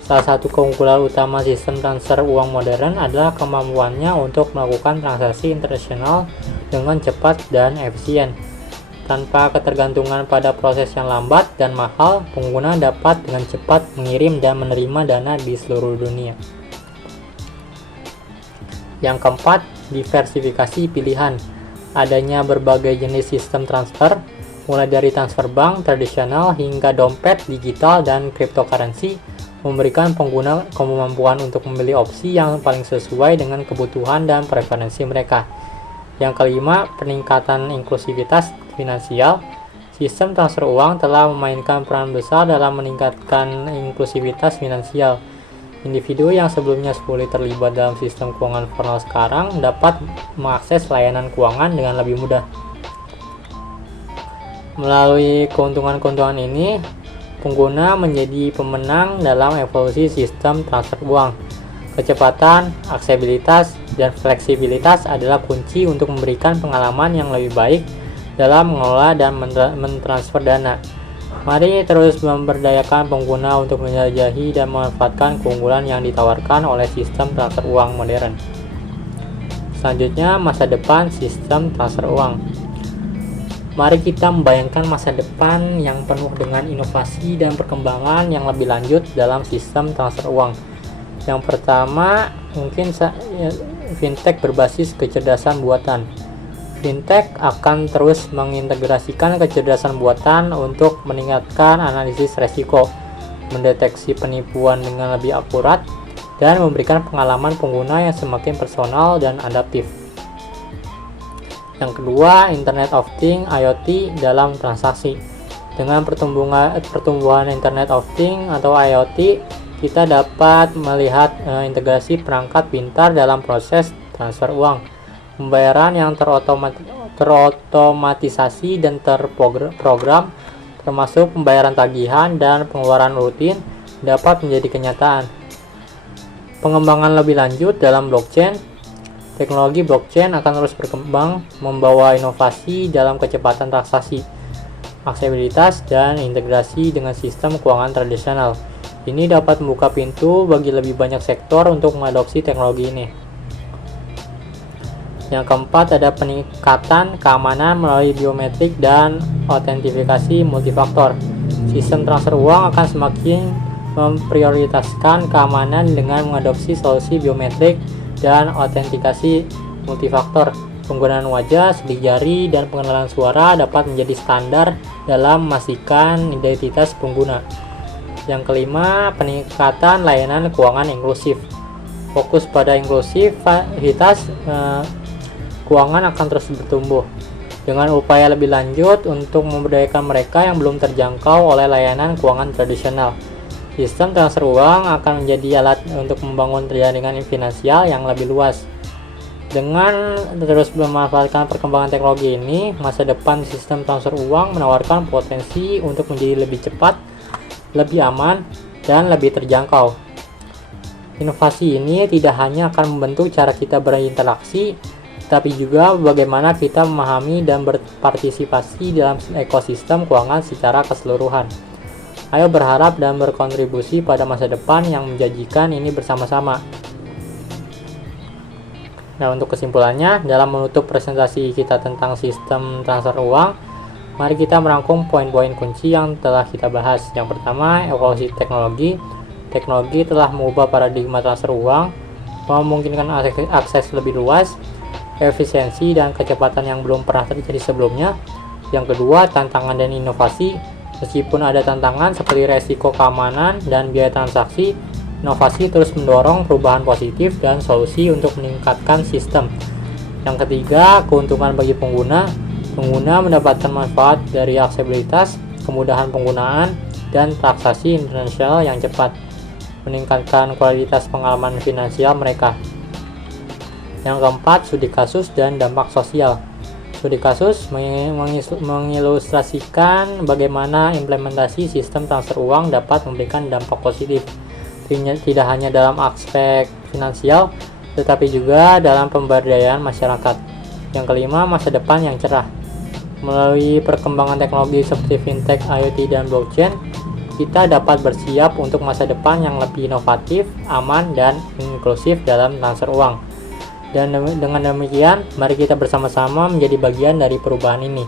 Salah satu keunggulan utama sistem transfer uang modern adalah kemampuannya untuk melakukan transaksi internasional dengan cepat dan efisien. Tanpa ketergantungan pada proses yang lambat dan mahal, pengguna dapat dengan cepat mengirim dan menerima dana di seluruh dunia. Yang keempat, diversifikasi pilihan. Adanya berbagai jenis sistem transfer, mulai dari transfer bank tradisional hingga dompet digital dan cryptocurrency, memberikan pengguna kemampuan untuk memilih opsi yang paling sesuai dengan kebutuhan dan preferensi mereka. Yang kelima, peningkatan inklusivitas finansial. Sistem transfer uang telah memainkan peran besar dalam meningkatkan inklusivitas finansial. Individu yang sebelumnya sulit terlibat dalam sistem keuangan formal sekarang dapat mengakses layanan keuangan dengan lebih mudah. Melalui keuntungan-keuntungan ini, pengguna menjadi pemenang dalam evolusi sistem transfer uang. Kecepatan, aksesibilitas, dan fleksibilitas adalah kunci untuk memberikan pengalaman yang lebih baik dalam mengelola dan mentransfer dana. Mari terus memberdayakan pengguna untuk menjelajahi dan memanfaatkan keunggulan yang ditawarkan oleh sistem transfer uang modern. Selanjutnya, masa depan sistem transfer uang. Mari kita membayangkan masa depan yang penuh dengan inovasi dan perkembangan yang lebih lanjut dalam sistem transfer uang. Yang pertama, mungkin fintech berbasis kecerdasan buatan. Fintech akan terus mengintegrasikan kecerdasan buatan untuk meningkatkan analisis resiko, mendeteksi penipuan dengan lebih akurat, dan memberikan pengalaman pengguna yang semakin personal dan adaptif. Yang kedua, Internet of Things (IoT) dalam transaksi. Dengan pertumbuhan Internet of Things atau IoT, kita dapat melihat integrasi perangkat pintar dalam proses transfer uang. Pembayaran yang terotomatisasi dan terprogram, termasuk pembayaran tagihan dan pengeluaran rutin, dapat menjadi kenyataan. Pengembangan lebih lanjut dalam blockchain. Teknologi blockchain akan terus berkembang, membawa inovasi dalam kecepatan transaksi, aksesibilitas, dan integrasi dengan sistem keuangan tradisional. Ini dapat membuka pintu bagi lebih banyak sektor untuk mengadopsi teknologi ini. Yang keempat, ada peningkatan keamanan melalui biometrik dan autentifikasi multifaktor. Sistem transfer uang akan semakin memprioritaskan keamanan dengan mengadopsi solusi biometrik dan autentikasi multifaktor. Penggunaan wajah, sidik jari, dan pengenalan suara dapat menjadi standar dalam memastikan identitas pengguna. Yang kelima, peningkatan layanan keuangan inklusif. Fokus pada inklusivitas keuangan akan terus bertumbuh dengan upaya lebih lanjut untuk memberdayakan mereka yang belum terjangkau oleh layanan keuangan tradisional. Sistem transfer uang akan menjadi alat untuk membangun jaringan finansial yang lebih luas. Dengan terus memanfaatkan perkembangan teknologi ini, masa depan sistem transfer uang menawarkan potensi untuk menjadi lebih cepat, lebih aman, dan lebih terjangkau. Inovasi ini tidak hanya akan membentuk cara kita berinteraksi, tapi juga bagaimana kita memahami dan berpartisipasi dalam ekosistem keuangan secara keseluruhan. Ayo berharap dan berkontribusi pada masa depan yang menjanjikan ini bersama-sama. Nah, untuk kesimpulannya, dalam menutup presentasi kita tentang sistem transfer uang, mari kita merangkum poin-poin kunci yang telah kita bahas. Yang pertama, evolusi teknologi. Teknologi telah mengubah paradigma transfer uang, memungkinkan akses lebih luas, efisiensi dan kecepatan yang belum pernah terjadi sebelumnya. Yang kedua, tantangan dan inovasi. Meskipun ada tantangan seperti resiko keamanan dan biaya transaksi, inovasi terus mendorong perubahan positif dan solusi untuk meningkatkan sistem. Yang ketiga, keuntungan bagi pengguna. Pengguna mendapatkan manfaat dari aksesibilitas, kemudahan penggunaan, dan transaksi internasional yang cepat, meningkatkan kualitas pengalaman finansial mereka. Yang keempat, studi kasus dan dampak sosial. Studi kasus mengilustrasikan bagaimana implementasi sistem transfer uang dapat memberikan dampak positif, tidak hanya dalam aspek finansial, tetapi juga dalam pemberdayaan masyarakat. Yang kelima, masa depan yang cerah. Melalui perkembangan teknologi seperti fintech, IoT, dan blockchain, kita dapat bersiap untuk masa depan yang lebih inovatif, aman, dan inklusif dalam transfer uang. Dan dengan demikian, mari kita bersama-sama menjadi bagian dari perubahan ini.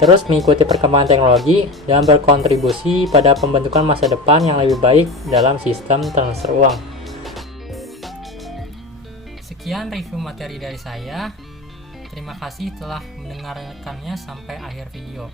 Terus mengikuti perkembangan teknologi dan berkontribusi pada pembentukan masa depan yang lebih baik dalam sistem transfer uang. Sekian review materi dari saya. Terima kasih telah mendengarkannya sampai akhir video.